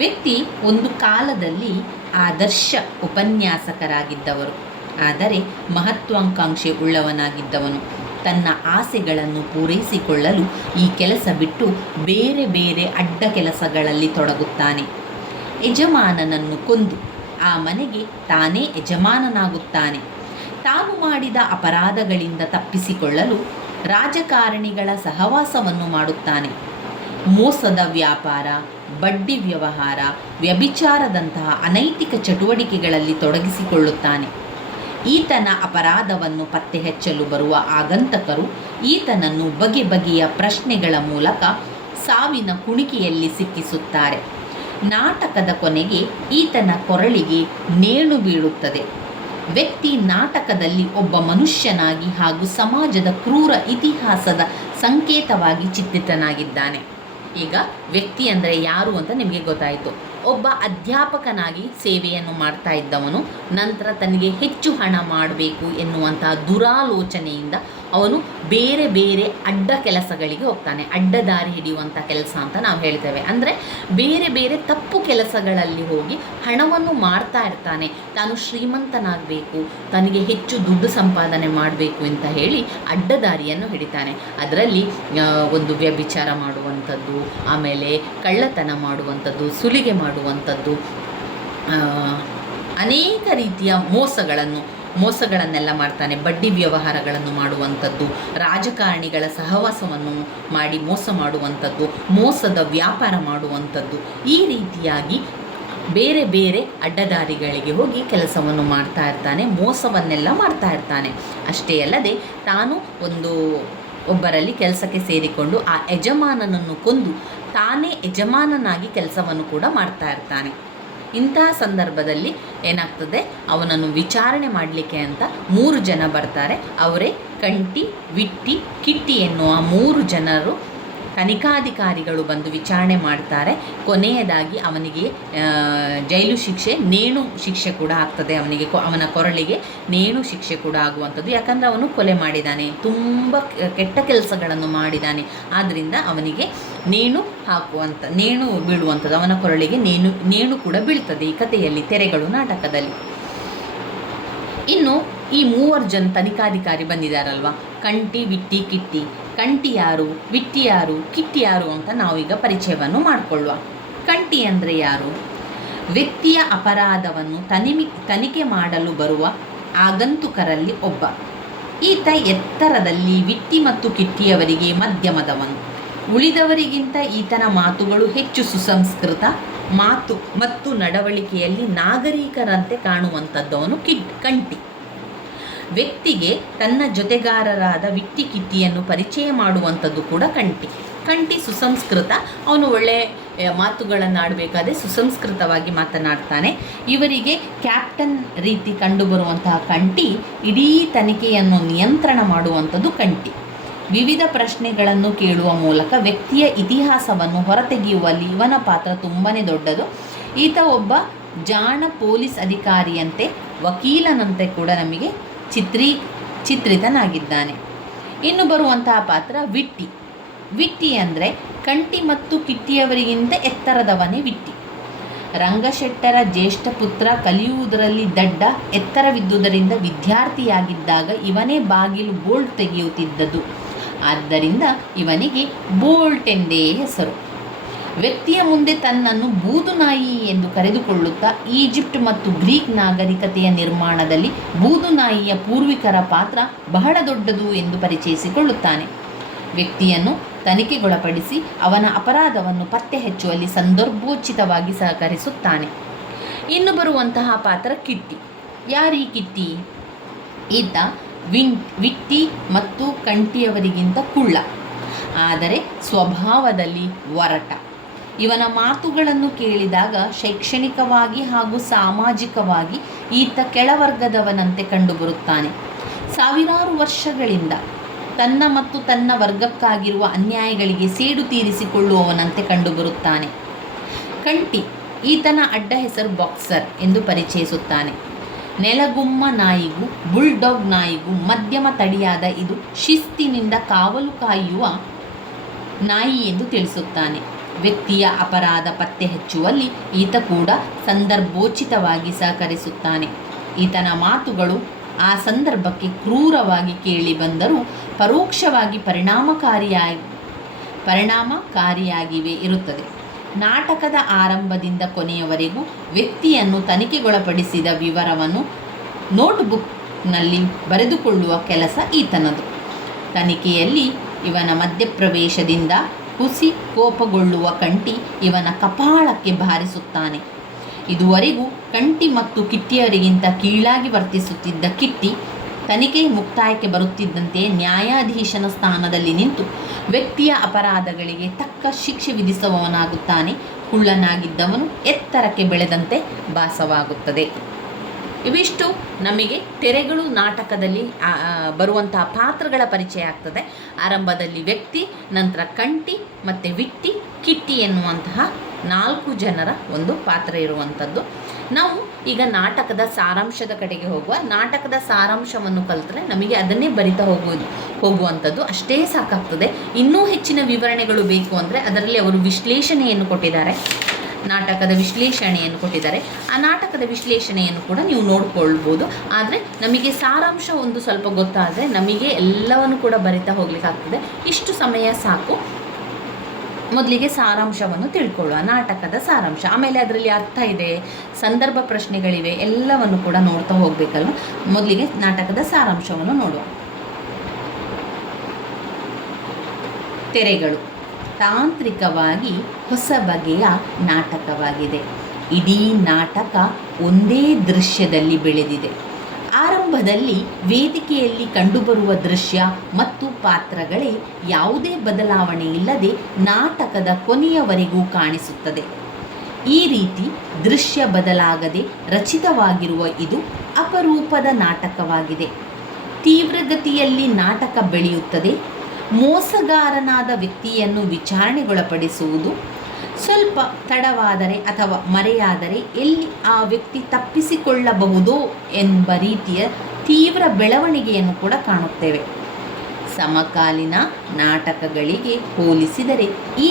ವ್ಯಕ್ತಿ ಒಂದು ಕಾಲದಲ್ಲಿ ಆದರ್ಶ ಉಪನ್ಯಾಸಕರಾಗಿದ್ದವರು, ಆದರೆ ಮಹತ್ವಾಕಾಂಕ್ಷೆ ಉಳ್ಳವನಾಗಿದ್ದವನು. ತನ್ನ ಆಸೆಗಳನ್ನು ಪೂರೈಸಿಕೊಳ್ಳಲು ಈ ಕೆಲಸ ಬಿಟ್ಟು ಬೇರೆ ಬೇರೆ ಅಡ್ಡ ಕೆಲಸಗಳಲ್ಲಿ ತೊಡಗುತ್ತಾನೆ. ಯಜಮಾನನನ್ನು ಕೊಂದು ಆ ಮನೆಗೆ ತಾನೇ ಯಜಮಾನನಾಗುತ್ತಾನೆ. ತಾನು ಮಾಡಿದ ಅಪರಾಧಗಳಿಂದ ತಪ್ಪಿಸಿಕೊಳ್ಳಲು ರಾಜಕಾರಣಿಗಳ ಸಹವಾಸವನ್ನು ಮಾಡುತ್ತಾನೆ. ಮೋಸದ ವ್ಯಾಪಾರ, ಬಡ್ಡಿ ವ್ಯವಹಾರ, ವ್ಯಭಿಚಾರದಂತಹ ಅನೈತಿಕ ಚಟುವಟಿಕೆಗಳಲ್ಲಿ ತೊಡಗಿಸಿಕೊಳ್ಳುತ್ತಾನೆ. ಈತನ ಅಪರಾಧವನ್ನು ಪತ್ತೆ ಹಚ್ಚಲು ಬರುವ ಆಗಂತಕರು ಈತನನ್ನು ಬಗೆ ಬಗೆಯ ಪ್ರಶ್ನೆಗಳ ಮೂಲಕ ಸಾವಿನ ಕುಣಿಕೆಯಲ್ಲಿ ಸಿಕ್ಕಿಸುತ್ತಾರೆ. ನಾಟಕದ ಕೊನೆಗೆ ಈತನ ಕೊರಳಿಗೆ ನೇಣು ಬೀಳುತ್ತದೆ. ವ್ಯಕ್ತಿ ನಾಟಕದಲ್ಲಿ ಒಬ್ಬ ಮನುಷ್ಯನಾಗಿ ಹಾಗೂ ಸಮಾಜದ ಕ್ರೂರ ಇತಿಹಾಸದ ಸಂಕೇತವಾಗಿ ಚಿತ್ರಿತನಾಗಿದ್ದಾನೆ. ಈಗ ವ್ಯಕ್ತಿ ಅಂದರೆ ಯಾರು ಅಂತ ನಿಮಗೆ ಗೊತ್ತಾಯಿತು. ಒಬ್ಬ ಅಧ್ಯಾಪಕನಾಗಿ ಸೇವೆಯನ್ನು ಮಾಡ್ತಾ ಇದ್ದವನು ನಂತರ ತನಗೆ ಹೆಚ್ಚು ಹಣ ಮಾಡಬೇಕು ಎನ್ನುವಂತಹ ದುರಾಲೋಚನೆಯಿಂದ ಅವನು ಬೇರೆ ಬೇರೆ ಅಡ್ಡ ಕೆಲಸಗಳಿಗೆ ಹೋಗ್ತಾನೆ. ಅಡ್ಡ ದಾರಿ ಹಿಡಿಯುವಂಥ ಕೆಲಸ ಅಂತ ನಾವು ಹೇಳ್ತೇವೆ. ಅಂದರೆ ಬೇರೆ ಬೇರೆ ತಪ್ಪು ಕೆಲಸಗಳಲ್ಲಿ ಹೋಗಿ ಹಣವನ್ನು ಮಾಡ್ತಾ ಇರ್ತಾನೆ. ತಾನು ಶ್ರೀಮಂತನಾಗಬೇಕು, ತನಗೆ ಹೆಚ್ಚು ದುಡ್ಡು ಸಂಪಾದನೆ ಮಾಡಬೇಕು ಅಂತ ಹೇಳಿ ಅಡ್ಡ ದಾರಿಯನ್ನು ಹಿಡಿತಾನೆ. ಅದರಲ್ಲಿ ಒಂದು ವ್ಯಭಿಚಾರ ಮಾಡುವಂಥದ್ದು, ಆಮೇಲೆ ಕಳ್ಳತನ ಮಾಡುವಂಥದ್ದು, ಸುಲಿಗೆ ಮಾಡುವಂಥದ್ದು, ಅನೇಕ ರೀತಿಯ ಮೋಸಗಳನ್ನೆಲ್ಲ ಮಾಡ್ತಾನೆ. ಬಡ್ಡಿ ವ್ಯವಹಾರಗಳನ್ನು ಮಾಡುವಂಥದ್ದು, ರಾಜಕಾರಣಿಗಳ ಸಹವಾಸವನ್ನು ಮಾಡಿ ಮೋಸ ಮಾಡುವಂಥದ್ದು, ಮೋಸದ ವ್ಯಾಪಾರ ಮಾಡುವಂಥದ್ದು, ಈ ರೀತಿಯಾಗಿ ಬೇರೆ ಬೇರೆ ಅಡ್ಡದಾರಿಗಳಿಗೆ ಹೋಗಿ ಕೆಲಸವನ್ನು ಮಾಡ್ತಾ ಇರ್ತಾನೆ, ಮೋಸವನ್ನೆಲ್ಲ ಮಾಡ್ತಾ ಇರ್ತಾನೆ. ಅಷ್ಟೇ ಅಲ್ಲದೆ ತಾನು ಒಬ್ಬರಲ್ಲಿ ಕೆಲಸಕ್ಕೆ ಸೇರಿಕೊಂಡು ಆ ಯಜಮಾನನನ್ನು ಕೊಂದು ತಾನೇ ಯಜಮಾನನಾಗಿ ಕೆಲಸವನ್ನು ಕೂಡ ಮಾಡ್ತಾ ಇರ್ತಾನೆ. ಇಂತಹ ಸಂದರ್ಭದಲ್ಲಿ ಏನಾಗ್ತದೆ, ಅವನನ್ನು ವಿಚಾರಣೆ ಮಾಡಲಿಕ್ಕೆ ಅಂತ 3 ಜನ ಬರ್ತಾರೆ. ಅವರೇ ಕಂಟಿ, ವಿಟ್ಟಿ, ಕಿಟ್ಟಿ ಎನ್ನುವ 3 ಜನರು ತನಿಖಾಧಿಕಾರಿಗಳು ಬಂದು ವಿಚಾರಣೆ ಮಾಡ್ತಾರೆ. ಕೊನೆಯದಾಗಿ ಅವನಿಗೆ ಜೈಲು ಶಿಕ್ಷೆ, ನೇಣು ಶಿಕ್ಷೆ ಕೂಡ ಆಗ್ತದೆ. ಅವನ ಕೊರಳಿಗೆ ನೇಣು ಶಿಕ್ಷೆ ಕೂಡ ಆಗುವಂಥದ್ದು. ಯಾಕಂದರೆ ಅವನು ಕೊಲೆ ಮಾಡಿದ್ದಾನೆ, ತುಂಬ ಕೆಟ್ಟ ಕೆಲಸಗಳನ್ನು ಮಾಡಿದ್ದಾನೆ. ಆದ್ದರಿಂದ ಅವನಿಗೆ ನೇಣು ಬೀಳುವಂಥದ್ದು, ಅವನ ಕೊರಳಿಗೆ ನೇಣು ಕೂಡ ಬೀಳ್ತದೆ ಈ ಕಥೆಯಲ್ಲಿ, ತೆರೆಗಳು ನಾಟಕದಲ್ಲಿ. ಇನ್ನು ಈ 3 ಜನ ತನಿಖಾಧಿಕಾರಿ ಬಂದಿದ್ದಾರಲ್ವ, ಕಂಟಿ, ವಿಟ್ಟಿ, ಕಿಟ್ಟಿ. ಕಂಟಿ ಯಾರು, ವಿಟ್ಟಿ ಯಾರು, ಕಿಟ್ಟಿ ಯಾರು ಅಂತ ನಾವೀಗ ಪರಿಚಯವನ್ನು ಮಾಡಿಕೊಳ್ಳುವ. ಕಂಟಿ ಅಂದರೆ ಯಾರು? ವ್ಯಕ್ತಿಯ ಅಪರಾಧವನ್ನು ತನಿಖೆ ಮಾಡಲು ಬರುವ ಆಗಂತುಕರಲ್ಲಿ ಒಬ್ಬ. ಈತ ಎತ್ತರದಲ್ಲಿ ವಿಟ್ಟಿ ಮತ್ತು ಕಿಟ್ಟಿಯವರಿಗೆ ಮಧ್ಯಮದವನು. ಉಳಿದವರಿಗಿಂತ ಈತನ ಮಾತುಗಳು ಹೆಚ್ಚು ಸುಸಂಸ್ಕೃತ, ಮಾತು ಮತ್ತು ನಡವಳಿಕೆಯಲ್ಲಿ ನಾಗರಿಕರಂತೆ ಕಾಣುವಂಥದ್ದವನು ಕಂಟಿ. ವ್ಯಕ್ತಿಗೆ ತನ್ನ ಜೊತೆಗಾರರಾದ ವಿಟ್ಟಿ, ಕಿಟ್ಟಿಯನ್ನು ಪರಿಚಯ ಮಾಡುವಂಥದ್ದು ಕೂಡ ಕಂಟಿ ಸುಸಂಸ್ಕೃತ. ಅವನು ಒಳ್ಳೆಯ ಮಾತುಗಳನ್ನು ಆಡಬೇಕಾದ್ರೆ ಸುಸಂಸ್ಕೃತವಾಗಿ ಮಾತನಾಡ್ತಾನೆ. ಇವರಿಗೆ ಕ್ಯಾಪ್ಟನ್ ರೀತಿ ಕಂಡುಬರುವಂತಹ ಕಂಟಿ ಇಡೀ ತನಿಖೆಯನ್ನು ನಿಯಂತ್ರಣ ಮಾಡುವಂಥದ್ದು ಕಂಟಿ. ವಿವಿಧ ಪ್ರಶ್ನೆಗಳನ್ನು ಕೇಳುವ ಮೂಲಕ ವ್ಯಕ್ತಿಯ ಇತಿಹಾಸವನ್ನು ಹೊರತೆಗೆಯುವಲ್ಲಿ ಇವನ ಪಾತ್ರ ತುಂಬಾ ದೊಡ್ಡದು. ಈತ ಒಬ್ಬ ಜಾಣ ಪೊಲೀಸ್ ಅಧಿಕಾರಿಯಂತೆ, ವಕೀಲನಂತೆ ಕೂಡ ನಮಗೆ ಚಿತ್ರಿತನಾಗಿದ್ದಾನೆ. ಇನ್ನು ಬರುವಂತಹ ಪಾತ್ರ ವಿಟ್ಟಿ. ವಿಟ್ಟಿ ಅಂದರೆ ಕಂಟಿ ಮತ್ತು ಕಿಟ್ಟಿಯವರಿಗಿಂತ ಎತ್ತರದವನೇ ವಿಟ್ಟಿ. ರಂಗಶೆಟ್ಟರ ಜ್ಯೇಷ್ಠ ಪುತ್ರ, ಕಲಿಯುವುದರಲ್ಲಿ ದಡ್ಡ, ಎತ್ತರವಿದ್ದುದರಿಂದ ವಿದ್ಯಾರ್ಥಿಯಾಗಿದ್ದಾಗ ಇವನೇ ಬಾಗಿಲು ಬೋಲ್ಟ್ ತೆಗೆಯುತ್ತಿದ್ದದ್ದು. ಆದ್ದರಿಂದ ಇವನಿಗೆ ಬೋಲ್ಟ್ ಎಂದೇ ಹೆಸರು. ವ್ಯಕ್ತಿಯ ಮುಂದೆ ತನ್ನನ್ನು ಬೂದುನಾಯಿ ಎಂದು ಕರೆದುಕೊಳ್ಳುತ್ತಾ ಈಜಿಪ್ಟ್ ಮತ್ತು ಗ್ರೀಕ್ ನಾಗರಿಕತೆಯ ನಿರ್ಮಾಣದಲ್ಲಿ ಬೂದುನಾಯಿಯ ಪೂರ್ವಿಕರ ಪಾತ್ರ ಬಹಳ ದೊಡ್ಡದು ಎಂದು ಪರಿಚಯಿಸಿಕೊಳ್ಳುತ್ತಾನೆ. ವ್ಯಕ್ತಿಯನ್ನು ತನಿಖೆಗೊಳಪಡಿಸಿ ಅವನ ಅಪರಾಧವನ್ನು ಪತ್ತೆ ಹಚ್ಚುವಲ್ಲಿ ಸಂದರ್ಭೋಚಿತವಾಗಿ ಸಹಕರಿಸುತ್ತಾನೆ. ಇನ್ನು ಬರುವಂತಹ ಪಾತ್ರ ಕಿಟ್ಟಿ. ಯಾರೀ ಕಿಟ್ಟಿ? ಈತ ವಿಟ್ಟಿ ಮತ್ತು ಕಂಟಿಯವರಿಗಿಂತ ಕುಳ್ಳ, ಆದರೆ ಸ್ವಭಾವದಲ್ಲಿ ಒರಟ. ಇವನ ಮಾತುಗಳನ್ನು ಕೇಳಿದಾಗ ಶೈಕ್ಷಣಿಕವಾಗಿ ಹಾಗೂ ಸಾಮಾಜಿಕವಾಗಿ ಈತ ಕೆಳವರ್ಗದವನಂತೆ ಕಂಡುಬರುತ್ತಾನೆ. ಸಾವಿರಾರು ವರ್ಷಗಳಿಂದ ತನ್ನ ಮತ್ತು ತನ್ನ ವರ್ಗಕ್ಕಾಗಿರುವ ಅನ್ಯಾಯಗಳಿಗೆ ಸೇಡು ತೀರಿಸಿಕೊಳ್ಳುವವನಂತೆ ಕಂಡುಬರುತ್ತಾನೆ. ಕಂಟಿ ಈತನ ಅಡ್ಡ ಹೆಸರು ಬಾಕ್ಸರ್ ಎಂದು ಪರಿಚಯಿಸುತ್ತಾನೆ. ನೆಲಗುಮ್ಮ ನಾಯಿಗೂ ಬುಲ್ಡಾಗ್ ನಾಯಿಗೂ ಮಧ್ಯಮ ತಳಿಯಾದ ಇದು ಶಿಸ್ತಿನಿಂದ ಕಾವಲು ಕಾಯುವ ನಾಯಿ ಎಂದು ತಿಳಿಸುತ್ತಾನೆ. ವ್ಯಕ್ತಿಯ ಅಪರಾಧ ಪತ್ತೆ ಹಚ್ಚುವಲ್ಲಿ ಈತ ಕೂಡ ಸಂದರ್ಭೋಚಿತವಾಗಿ ಸಹಕರಿಸುತ್ತಾನೆ. ಈತನ ಮಾತುಗಳು ಆ ಸಂದರ್ಭಕ್ಕೆ ಕ್ರೂರವಾಗಿ ಕೇಳಿ ಬಂದರೂ ಪರೋಕ್ಷವಾಗಿ ಪರಿಣಾಮಕಾರಿಯಾಗಿವೆ ಇರುತ್ತದೆ. ನಾಟಕದ ಆರಂಭದಿಂದ ಕೊನೆಯವರೆಗೂ ವ್ಯಕ್ತಿಯನ್ನು ತನಿಖೆಗೊಳಪಡಿಸಿದ ವಿವರವನ್ನು ನೋಟ್ಬುಕ್ನಲ್ಲಿ ಬರೆದುಕೊಳ್ಳುವ ಕೆಲಸ ಈತನದು. ತನಿಖೆಯಲ್ಲಿ ಇವನ ಮಧ್ಯಪ್ರವೇಶದಿಂದ ಹುಸಿ ಕೋಪಗೊಳ್ಳುವ ಕಂಟಿ ಇವನ ಕಪಾಳಕ್ಕೆ ಬಾರಿಸುತ್ತಾನೆ. ಇದುವರೆಗೂ ಕಂಟಿ ಮತ್ತು ಕಿಟ್ಟಿಯವರಿಗಿಂತ ಕೀಳಾಗಿ ವರ್ತಿಸುತ್ತಿದ್ದ ಕಿಟ್ಟಿ ತನಿಖೆ ಮುಕ್ತಾಯಕ್ಕೆ ಬರುತ್ತಿದ್ದಂತೆ ನ್ಯಾಯಾಧೀಶನ ಸ್ಥಾನದಲ್ಲಿ ನಿಂತು ವ್ಯಕ್ತಿಯ ಅಪರಾಧಗಳಿಗೆ ತಕ್ಕ ಶಿಕ್ಷೆ ವಿಧಿಸುವವನಾಗುತ್ತಾನೆ. ಕುಳ್ಳನಾಗಿದ್ದವನು ಎತ್ತರಕ್ಕೆ ಬೆಳೆದಂತೆ ಭಾಸವಾಗುತ್ತದೆ. ಇವಿಷ್ಟು ನಮಗೆ ತೆರೆಗಳು ನಾಟಕದಲ್ಲಿ ಬರುವಂತಹ ಪಾತ್ರಗಳ ಪರಿಚಯ ಆಗ್ತದೆ. ಆರಂಭದಲ್ಲಿ ವ್ಯಕ್ತಿ, ನಂತರ ಕಂಟಿ ಮತ್ತು ವಿಟ್ಟಿ, ಕಿಟ್ಟಿ ಎನ್ನುವಂತಹ 4 ಜನರ ಒಂದು ಪಾತ್ರ ಇರುವಂಥದ್ದು. ನಾವು ಈಗ ನಾಟಕದ ಸಾರಾಂಶದ ಕಡೆಗೆ ಹೋಗುವ. ನಾಟಕದ ಸಾರಾಂಶವನ್ನು ಕಲಿತ್ರೆ ನಮಗೆ ಅದನ್ನೇ ಬರಿತಾ ಹೋಗುವಂಥದ್ದು ಅಷ್ಟೇ ಸಾಕಾಗ್ತದೆ. ಇನ್ನೂ ಹೆಚ್ಚಿನ ವಿವರಣೆಗಳು ಬೇಕು ಅಂದರೆ ಅದರಲ್ಲಿ ಅವರು ವಿಶ್ಲೇಷಣೆಯನ್ನು ಕೊಟ್ಟಿದ್ದಾರೆ, ನಾಟಕದ ವಿಶ್ಲೇಷಣೆಯನ್ನು ಕೊಟ್ಟಿದ್ದಾರೆ. ಆ ನಾಟಕದ ವಿಶ್ಲೇಷಣೆಯನ್ನು ಕೂಡ ನೀವು ನೋಡ್ಕೊಳ್ಬೋದು. ಆದರೆ ನಮಗೆ ಸಾರಾಂಶ ಒಂದು ಸ್ವಲ್ಪ ಗೊತ್ತಾದರೆ ನಮಗೆ ಎಲ್ಲವನ್ನು ಕೂಡ ಬರಿತಾ ಹೋಗ್ಲಿಕ್ಕಾಗ್ತದೆ. ಇಷ್ಟು ಸಮಯ ಸಾಕು. ಮೊದಲಿಗೆ ಸಾರಾಂಶವನ್ನು ತಿಳ್ಕೊಳ್ಳುವ, ನಾಟಕದ ಸಾರಾಂಶ. ಆಮೇಲೆ ಅದರಲ್ಲಿ ಅರ್ಥ ಇದೆ, ಸಂದರ್ಭ ಪ್ರಶ್ನೆಗಳಿವೆ, ಎಲ್ಲವನ್ನು ಕೂಡ ನೋಡ್ತಾ ಹೋಗಬೇಕಲ್ವ. ಮೊದಲಿಗೆ ನಾಟಕದ ಸಾರಾಂಶವನ್ನು ನೋಡುವ. ತೆರೆಗಳು ತಾಂತ್ರಿಕವಾಗಿ ಹೊಸ ಬಗೆಯ ನಾಟಕವಾಗಿದೆ. ಇಡೀ ನಾಟಕ ಒಂದೇ ದೃಶ್ಯದಲ್ಲಿ ಬೆಳೆದಿದೆ. ಆರಂಭ ಆರಂಭದಲ್ಲಿ ವೇದಿಕೆಯಲ್ಲಿ ಕಂಡುಬರುವ ದೃಶ್ಯ ಮತ್ತು ಪಾತ್ರಗಳೇ ಯಾವುದೇ ಬದಲಾವಣೆ ಇಲ್ಲದೆ ನಾಟಕದ ಕೊನೆಯವರೆಗೂ ಕಾಣಿಸುತ್ತದೆ. ಈ ರೀತಿ ದೃಶ್ಯ ಬದಲಾಗದೆ ರಚಿತವಾಗಿರುವ ಇದು ಅಪರೂಪದ ನಾಟಕವಾಗಿದೆ. ತೀವ್ರಗತಿಯಲ್ಲಿ ನಾಟಕ ಬೆಳೆಯುತ್ತದೆ. ಮೋಸಗಾರನಾದ ವ್ಯಕ್ತಿಯನ್ನು ವಿಚಾರಣೆಗೊಳಪಡಿಸುವುದು, ಸ್ವಲ್ಪ ತಡವಾದರೆ ಅಥವಾ ಮರೆಯಾದರೆ ಎಲ್ಲಿ ಆ ವ್ಯಕ್ತಿ ತಪ್ಪಿಸಿಕೊಳ್ಳಬಹುದೋ ಎಂಬ ರೀತಿಯ ತೀವ್ರ ಬೆಳವಣಿಗೆಯನ್ನು ಕೂಡ ಕಾಣುತ್ತೇವೆ. ಸಮಕಾಲೀನ ನಾಟಕಗಳಿಗೆ ಹೋಲಿಸಿದರೆ ಈ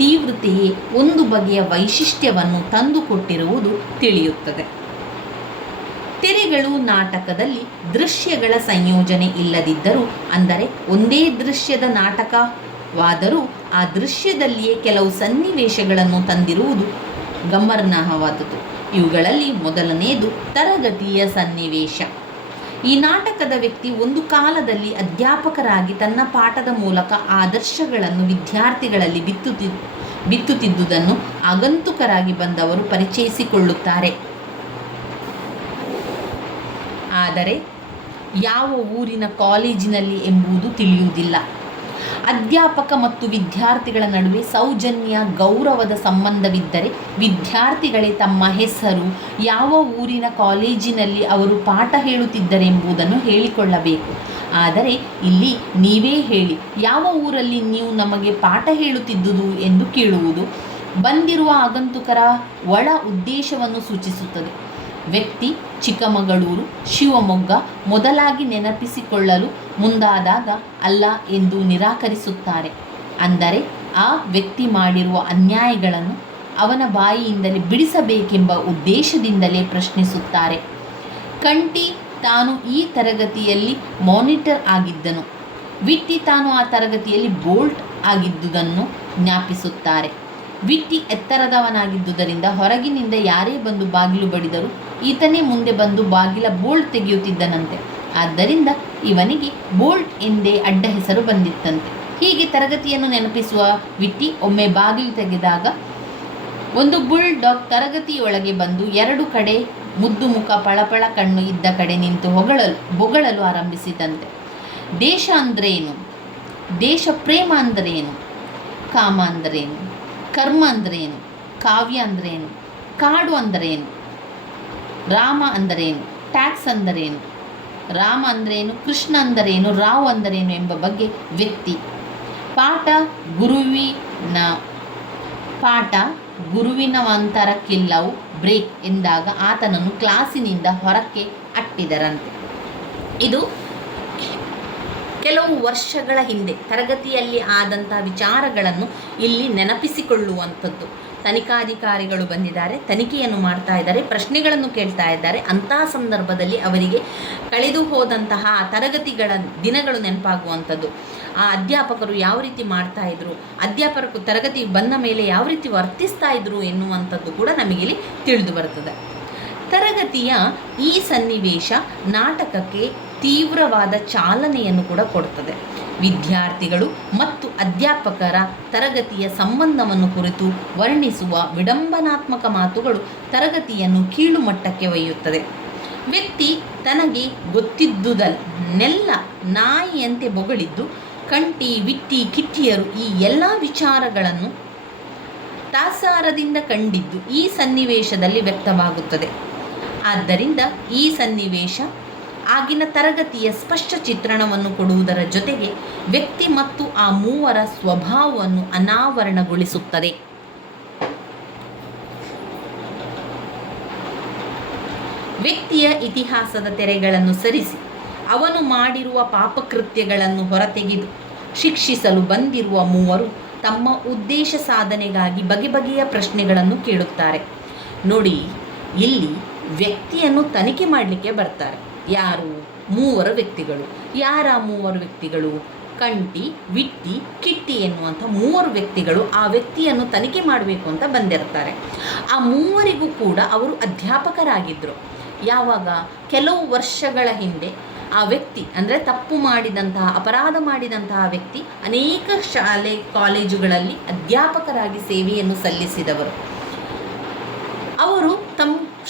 ತೀವ್ರತೆಯೇ ಒಂದು ಬಗೆಯ ವೈಶಿಷ್ಟ್ಯವನ್ನು ತಂದುಕೊಟ್ಟಿರುವುದು ತಿಳಿಯುತ್ತದೆ. ತೆರೆಗಳು ನಾಟಕದಲ್ಲಿ ದೃಶ್ಯಗಳ ಸಂಯೋಜನೆ ಇಲ್ಲದಿದ್ದರೂ, ಅಂದರೆ ಒಂದೇ ದೃಶ್ಯದ ನಾಟಕವಾದರೂ ಆ ದೃಶ್ಯದಲ್ಲಿಯೇ ಕೆಲವು ಸನ್ನಿವೇಶಗಳನ್ನು ತಂದಿರುವುದು ಗಮನಾರ್ಹವಾದುದು. ಇವುಗಳಲ್ಲಿ ಮೊದಲನೆಯದು ತರಗತಿಯ ಸನ್ನಿವೇಶ. ಈ ನಾಟಕದ ವ್ಯಕ್ತಿ ಒಂದು ಕಾಲದಲ್ಲಿ ಅಧ್ಯಾಪಕರಾಗಿ ತನ್ನ ಪಾಠದ ಮೂಲಕ ಆದರ್ಶಗಳನ್ನು ವಿದ್ಯಾರ್ಥಿಗಳಲ್ಲಿ ಬಿತ್ತುತ್ತಿದ್ದುದನ್ನು ಆಗಂತುಕರಾಗಿ ಬಂದವರು ಪರಿಚಯಿಸಿಕೊಳ್ಳುತ್ತಾರೆ. ಆದರೆ ಯಾವ ಊರಿನ ಕಾಲೇಜಿನಲ್ಲಿ ಎಂಬುದು ತಿಳಿಯುವುದಿಲ್ಲ. ಅಧ್ಯಾಪಕ ಮತ್ತು ವಿದ್ಯಾರ್ಥಿಗಳ ನಡುವೆ ಸೌಜನ್ಯ, ಗೌರವದ ಸಂಬಂಧವಿದ್ದರೆ ವಿದ್ಯಾರ್ಥಿಗಳೇ ತಮ್ಮ ಹೆಸರು, ಯಾವ ಊರಿನ ಕಾಲೇಜಿನಲ್ಲಿ ಅವರು ಪಾಠ ಹೇಳುತ್ತಿದ್ದರೆಂಬುದನ್ನು ಹೇಳಿಕೊಳ್ಳಬೇಕು. ಆದರೆ ಇಲ್ಲಿ ನೀವೇ ಹೇಳಿ, ಯಾವ ಊರಲ್ಲಿ ನೀವು ನಮಗೆ ಪಾಠ ಹೇಳುತ್ತಿದ್ದುದು ಎಂದು ಕೇಳುವುದು ಬಂದಿರುವ ಆಗಂತುಕರ ಒಳ ಉದ್ದೇಶವನ್ನು ಸೂಚಿಸುತ್ತದೆ. ವ್ಯಕ್ತಿ ಚಿಕ್ಕಮಗಳೂರು, ಶಿವಮೊಗ್ಗ ಮೊದಲಾಗಿ ನೆನಪಿಸಿಕೊಳ್ಳಲು ಮುಂದಾದಾಗ ಅಲ್ಲ ಎಂದು ನಿರಾಕರಿಸುತ್ತಾರೆ. ಅಂದರೆ ಆ ವ್ಯಕ್ತಿ ಮಾಡಿರುವ ಅನ್ಯಾಯಗಳನ್ನು ಅವನ ಬಾಯಿಯಿಂದಲೇ ಬಿಡಿಸಬೇಕೆಂಬ ಉದ್ದೇಶದಿಂದಲೇ ಪ್ರಶ್ನಿಸುತ್ತಾರೆ. ಕಂಠಿ ತಾನು ಈ ತರಗತಿಯಲ್ಲಿ ಮಾನಿಟರ್ ಆಗಿದ್ದನು, ವಿಟ್ಟಿ ತಾನು ಆ ತರಗತಿಯಲ್ಲಿ ಬೋಲ್ಟ್ ಆಗಿದ್ದುದನ್ನು ಜ್ಞಾಪಿಸುತ್ತಾರೆ. ವಿಟ್ಟಿ ಎತ್ತರದವನಾಗಿದ್ದುದರಿಂದ ಹೊರಗಿನಿಂದ ಯಾರೇ ಬಂದು ಬಾಗಿಲು ಬಡಿದರೂ ಈತನೇ ಮುಂದೆ ಬಂದು ಬಾಗಿಲ ಬೋಲ್ಟ್ ತೆಗೆಯುತ್ತಿದ್ದನಂತೆ. ಆದ್ದರಿಂದ ಇವನಿಗೆ ಬೋಲ್ಟ್ ಎಂದೇ ಅಡ್ಡ ಹೆಸರು ಬಂದಿತ್ತಂತೆ. ಹೀಗೆ ತರಗತಿಯನ್ನು ನೆನಪಿಸುವ ವಿಟ್ಟಿ ಒಮ್ಮೆ ಬಾಗಿಲು ತೆಗೆದಾಗ ಒಂದು ಬುಲ್ಡಾಗ್ ತರಗತಿಯೊಳಗೆ ಬಂದು ಎರಡು ಕಡೆ ಮುದ್ದು ಮುಖ, ಪಳಪಳ ಕಣ್ಣು ಇದ್ದ ಕಡೆ ನಿಂತು ಬೊಗಳಲು ಆರಂಭಿಸಿದಂತೆ. ದೇಶ ಅಂದ್ರೇನು, ದೇಶ ಪ್ರೇಮ ಅಂದ್ರೇನು, ಕಾಮ ಅಂದ್ರೇನು, ಕರ್ಮ ಅಂದ್ರೇನು, ಕಾವ್ಯ ಅಂದ್ರೇನು, ಕಾಡು ಅಂದರೇನು, ರಾಮ ಅಂದರೇನು, ಟ್ಯಾಕ್ಸ್ ಅಂದರೇನು, ರಾಮ ಅಂದರೇನು, ಕೃಷ್ಣ ಅಂದರೇನು, ರಾವ್ ಅಂದರೇನು ಎಂಬ ಬಗ್ಗೆ ವ್ಯಕ್ತಿ ಪಾಠ ಗುರುವಿನ ಅಂತರಕ್ಕಿಲ್ಲವು ಬ್ರೇಕ್ ಎಂದಾಗ ಆತನನ್ನು ಕ್ಲಾಸಿನಿಂದ ಹೊರಕ್ಕೆ ಅಟ್ಟಿದರಂತೆ. ಇದು ಕೆಲವು ವರ್ಷಗಳ ಹಿಂದೆ ತರಗತಿಯಲ್ಲಿ ಆದಂಥ ವಿಚಾರಗಳನ್ನು ಇಲ್ಲಿ ನೆನಪಿಸಿಕೊಳ್ಳುವಂಥದ್ದು. ತನಿಖಾಧಿಕಾರಿಗಳು ಬಂದಿದ್ದಾರೆ, ತನಿಖೆಯನ್ನು ಮಾಡ್ತಾ ಇದ್ದಾರೆ, ಪ್ರಶ್ನೆಗಳನ್ನು ಕೇಳ್ತಾ ಇದ್ದಾರೆ. ಅಂತಹ ಸಂದರ್ಭದಲ್ಲಿ ಅವರಿಗೆ ಕಳೆದು ಹೋದಂತಹ ತರಗತಿಗಳ ದಿನಗಳು ನೆನಪಾಗುವಂಥದ್ದು. ಆ ಅಧ್ಯಾಪಕರು ಯಾವ ರೀತಿ ಮಾಡ್ತಾ ಇದ್ರು, ಅಧ್ಯಾಪಕರು ತರಗತಿ ಬಂದ ಮೇಲೆ ಯಾವ ರೀತಿ ವರ್ತಿಸ್ತಾ ಇದ್ರು ಎನ್ನುವಂಥದ್ದು ಕೂಡ ನಮಗಿಲ್ಲಿ ತಿಳಿದು ಬರ್ತದೆ. ತರಗತಿಯ ಈ ಸನ್ನಿವೇಶ ನಾಟಕಕ್ಕೆ ತೀವ್ರವಾದ ಚಾಲನೆಯನ್ನು ಕೂಡ ಕೊಡುತ್ತದೆ. ವಿದ್ಯಾರ್ಥಿಗಳು ಮತ್ತು ಅಧ್ಯಾಪಕರ ತರಗತಿಯ ಸಂಬಂಧವನ್ನು ಕುರಿತು ವರ್ಣಿಸುವ ವಿಡಂಬನಾತ್ಮಕ ಮಾತುಗಳು ತರಗತಿಯನ್ನು ಕೀಳು ಮಟ್ಟಕ್ಕೆ ಒಯ್ಯುತ್ತದೆ. ವ್ಯಕ್ತಿ ತನಗೆ ಗೊತ್ತಿದ್ದುದನ್ನೆಲ್ಲ ನಾಯಿಯಂತೆ ಬೊಗಳಿದ್ದು ಕಂಠಿ, ವಿಟ್ಟಿ, ಕಿಟ್ಟಿಯರು ಈ ಎಲ್ಲ ವಿಚಾರಗಳನ್ನು ತಾತ್ಸಾರದಿಂದ ಕಂಡಿದ್ದು ಈ ಸನ್ನಿವೇಶದಲ್ಲಿ ವ್ಯಕ್ತವಾಗುತ್ತದೆ. ಆದ್ದರಿಂದ ಈ ಸನ್ನಿವೇಶ ಆಗಿನ ತರಗತಿಯ ಸ್ಪಷ್ಟ ಚಿತ್ರಣವನ್ನು ಕೊಡುವುದರ ಜೊತೆಗೆ ವ್ಯಕ್ತಿ ಮತ್ತು ಆ ಮೂವರ ಸ್ವಭಾವವನ್ನು ಅನಾವರಣಗೊಳಿಸುತ್ತದೆ. ವ್ಯಕ್ತಿಯ ಇತಿಹಾಸದ ತೆರೆಗಳನ್ನು ಸರಿಸಿ ಅವನು ಮಾಡಿರುವ ಪಾಪಕೃತ್ಯಗಳನ್ನು ಹೊರತೆಗೆದು ಶಿಕ್ಷಿಸಲು ಬಂದಿರುವ ಮೂವರು ತಮ್ಮ ಉದ್ದೇಶ ಸಾಧನೆಗಾಗಿ ಬಗೆ ಬಗೆಯ ಪ್ರಶ್ನೆಗಳನ್ನು ಕೇಳುತ್ತಾರೆ. ನೋಡಿ, ಇಲ್ಲಿ ವ್ಯಕ್ತಿಯನ್ನು ತನಿಖೆ ಮಾಡಲಿಕ್ಕೆ ಬರ್ತಾರೆ. ಯಾರು? ಮೂವರು ವ್ಯಕ್ತಿಗಳು. ಯಾರ ಮೂವರು ವ್ಯಕ್ತಿಗಳು? ಕಂಠಿ, ವಿಟ್ಟಿ, ಕಿಟ್ಟಿ ಎನ್ನುವಂಥ ಮೂವರು ವ್ಯಕ್ತಿಗಳು ಆ ವ್ಯಕ್ತಿಯನ್ನು ತನಿಖೆ ಮಾಡಬೇಕು ಅಂತ ಬಂದಿರ್ತಾರೆ. ಆ ಮೂವರಿಗೂ ಕೂಡ ಅವರು ಅಧ್ಯಾಪಕರಾಗಿದ್ದರು. ಯಾವಾಗ? ಕೆಲವು ವರ್ಷಗಳ ಹಿಂದೆ ಆ ವ್ಯಕ್ತಿ ಅಂದರೆ ತಪ್ಪು ಮಾಡಿದಂತಹ, ಅಪರಾಧ ಮಾಡಿದಂತಹ ವ್ಯಕ್ತಿ ಅನೇಕ ಶಾಲೆ ಕಾಲೇಜುಗಳಲ್ಲಿ ಅಧ್ಯಾಪಕರಾಗಿ ಸೇವೆಯನ್ನು ಸಲ್ಲಿಸಿದವರು. ಅವರು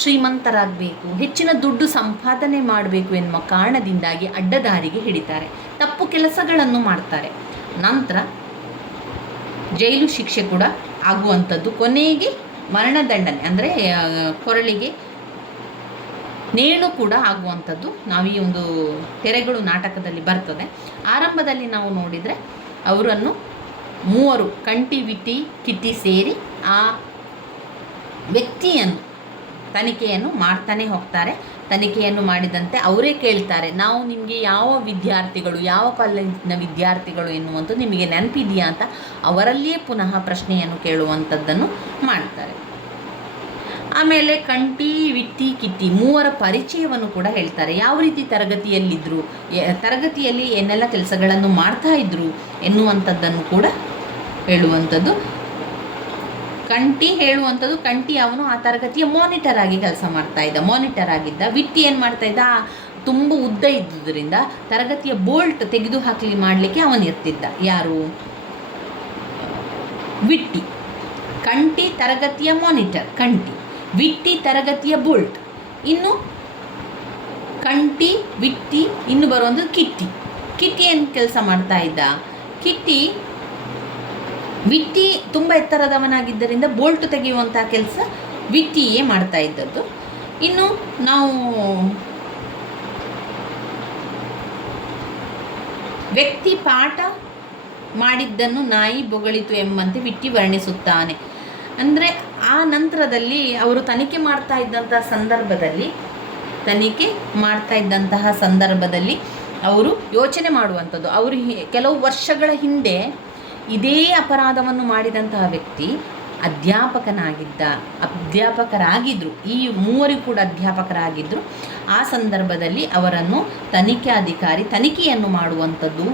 ಶ್ರೀಮಂತರಾಗಬೇಕು, ಹೆಚ್ಚಿನ ದುಡ್ಡು ಸಂಪಾದನೆ ಮಾಡಬೇಕು ಎನ್ನುವ ಕಾರಣದಿಂದಾಗಿ ಅಡ್ಡದಾರಿಗೆ ಹಿಡಿತಾರೆ, ತಪ್ಪು ಕೆಲಸಗಳನ್ನು ಮಾಡ್ತಾರೆ. ನಂತರ ಜೈಲು ಶಿಕ್ಷೆ ಕೂಡ ಆಗುವಂಥದ್ದು, ಕೊನೆಗೆ ಮರಣದಂಡನೆ ಅಂದರೆ ಕೊರಳಿಗೆ ನೇಣು ಕೂಡ ಆಗುವಂಥದ್ದು ನಾವು ಈ ಒಂದು ತೆರೆಗಳು ನಾಟಕದಲ್ಲಿ ಬರ್ತದೆ. ಆರಂಭದಲ್ಲಿ ನಾವು ನೋಡಿದರೆ ಅವರನ್ನು ಮೂವರು ಕಂಟಿ ವಿಟಿ ಕಿಟ್ಟಿ ಸೇರಿ ಆ ವ್ಯಕ್ತಿಯನ್ನು ತನಿಖೆಯನ್ನು ಮಾಡ್ತಾನೆ ಹೋಗ್ತಾರೆ. ತನಿಖೆಯನ್ನು ಮಾಡಿದಂತೆ ಅವರೇ ಕೇಳ್ತಾರೆ, ನಾವು ನಿಮಗೆ ಯಾವ ವಿದ್ಯಾರ್ಥಿಗಳು, ಯಾವ ಕಾಲೇಜಿನ ವಿದ್ಯಾರ್ಥಿಗಳು ಎನ್ನುವಂಥದ್ದು ನಿಮಗೆ ನೆನಪಿದೆಯಾ ಅಂತ ಅವರಲ್ಲಿಯೇ ಪುನಃ ಪ್ರಶ್ನೆಯನ್ನು ಕೇಳುವಂಥದ್ದನ್ನು ಮಾಡ್ತಾರೆ. ಆಮೇಲೆ ಕಂಟಿ ವಿಟ್ಟಿ ಕಿಟ್ಟಿ ಮೂವರ ಪರಿಚಯವನ್ನು ಕೂಡ ಹೇಳ್ತಾರೆ. ಯಾವ ರೀತಿ ತರಗತಿಯಲ್ಲಿದ್ದರು, ತರಗತಿಯಲ್ಲಿ ಏನೆಲ್ಲ ಕೆಲಸಗಳನ್ನು ಮಾಡ್ತಾ ಇದ್ರು ಎನ್ನುವಂಥದ್ದನ್ನು ಕೂಡ ಹೇಳುವಂಥದ್ದು. ಕಂಟಿ ಹೇಳುವಂಥದ್ದು, ಕಂಟಿ ಅವನು ಆ ತರಗತಿಯ ಮಾನಿಟರ್ ಆಗಿ ಕೆಲಸ ಮಾಡ್ತಾ ಇದ್ದ, ಮಾನಿಟರ್ ಆಗಿದ್ದ. ವಿಟ್ಟಿ ಏನು ಮಾಡ್ತಾ ಇದ್ದ, ತುಂಬ ಉದ್ದ ಇದ್ದುದರಿಂದ ತರಗತಿಯ ಬೋಲ್ಟ್ ತೆಗೆದು ಹಾಕಲಿ ಮಾಡಲಿಕ್ಕೆ ಅವನಿರ್ತಿದ್ದ. ಯಾರು? ವಿಟ್ಟಿ. ಕಂಟಿ ತರಗತಿಯ ಮಾನಿಟರ್ ಕಂಟಿ, ವಿಟ್ಟಿ ತರಗತಿಯ ಬೋಲ್ಟ್. ಇನ್ನು ಕಂಟಿ ವಿಟ್ಟಿ ಇನ್ನು ಬರುವಂಥದ್ದು ಕಿಟ್ಟಿ. ಕಿಟ್ಟಿ ಏನು ಕೆಲಸ ಮಾಡ್ತಾ ಇದ್ದ? ಕಿಟ್ಟಿ ವಿಟ್ಟಿ ತುಂಬ ಎತ್ತರದವನಾಗಿದ್ದರಿಂದ ಬೋಲ್ಟ್ ತೆಗೆಯುವಂಥ ಕೆಲಸ ವಿಟ್ಟಿಯೇ ಮಾಡ್ತಾ ಇದ್ದದ್ದು. ಇನ್ನು ನಾವು ವ್ಯಕ್ತಿ ಪಾಠ ಮಾಡಿದ್ದನ್ನು ನಾಯಿ ಬೊಗಳಿತು ಎಂಬಂತೆ ವಿಟ್ಟಿ ವರ್ಣಿಸುತ್ತಾನೆ. ಅಂದರೆ ಆ ನಂತರದಲ್ಲಿ ಅವರು ತನಿಖೆ ಮಾಡ್ತಾ ಇದ್ದಂತಹ ಸಂದರ್ಭದಲ್ಲಿ ಅವರು ಯೋಚನೆ ಮಾಡುವಂಥದ್ದು, ಅವರು ಕೆಲವು ವರ್ಷಗಳ ಹಿಂದೆ ಇದೇ ಅಪರಾಧವನ್ನು ಮಾಡಿದಂತಹ ವ್ಯಕ್ತಿ ಅಧ್ಯಾಪಕರಾಗಿದ್ದರು. ಈ ಮೂವರಿಗೂ ಕೂಡ ಅಧ್ಯಾಪಕರಾಗಿದ್ದರು. ಆ ಸಂದರ್ಭದಲ್ಲಿ ಅವರನ್ನು ತನಿಖಾಧಿಕಾರಿ ತನಿಖೆಯನ್ನು ಮಾಡುವಂಥದ್ದು,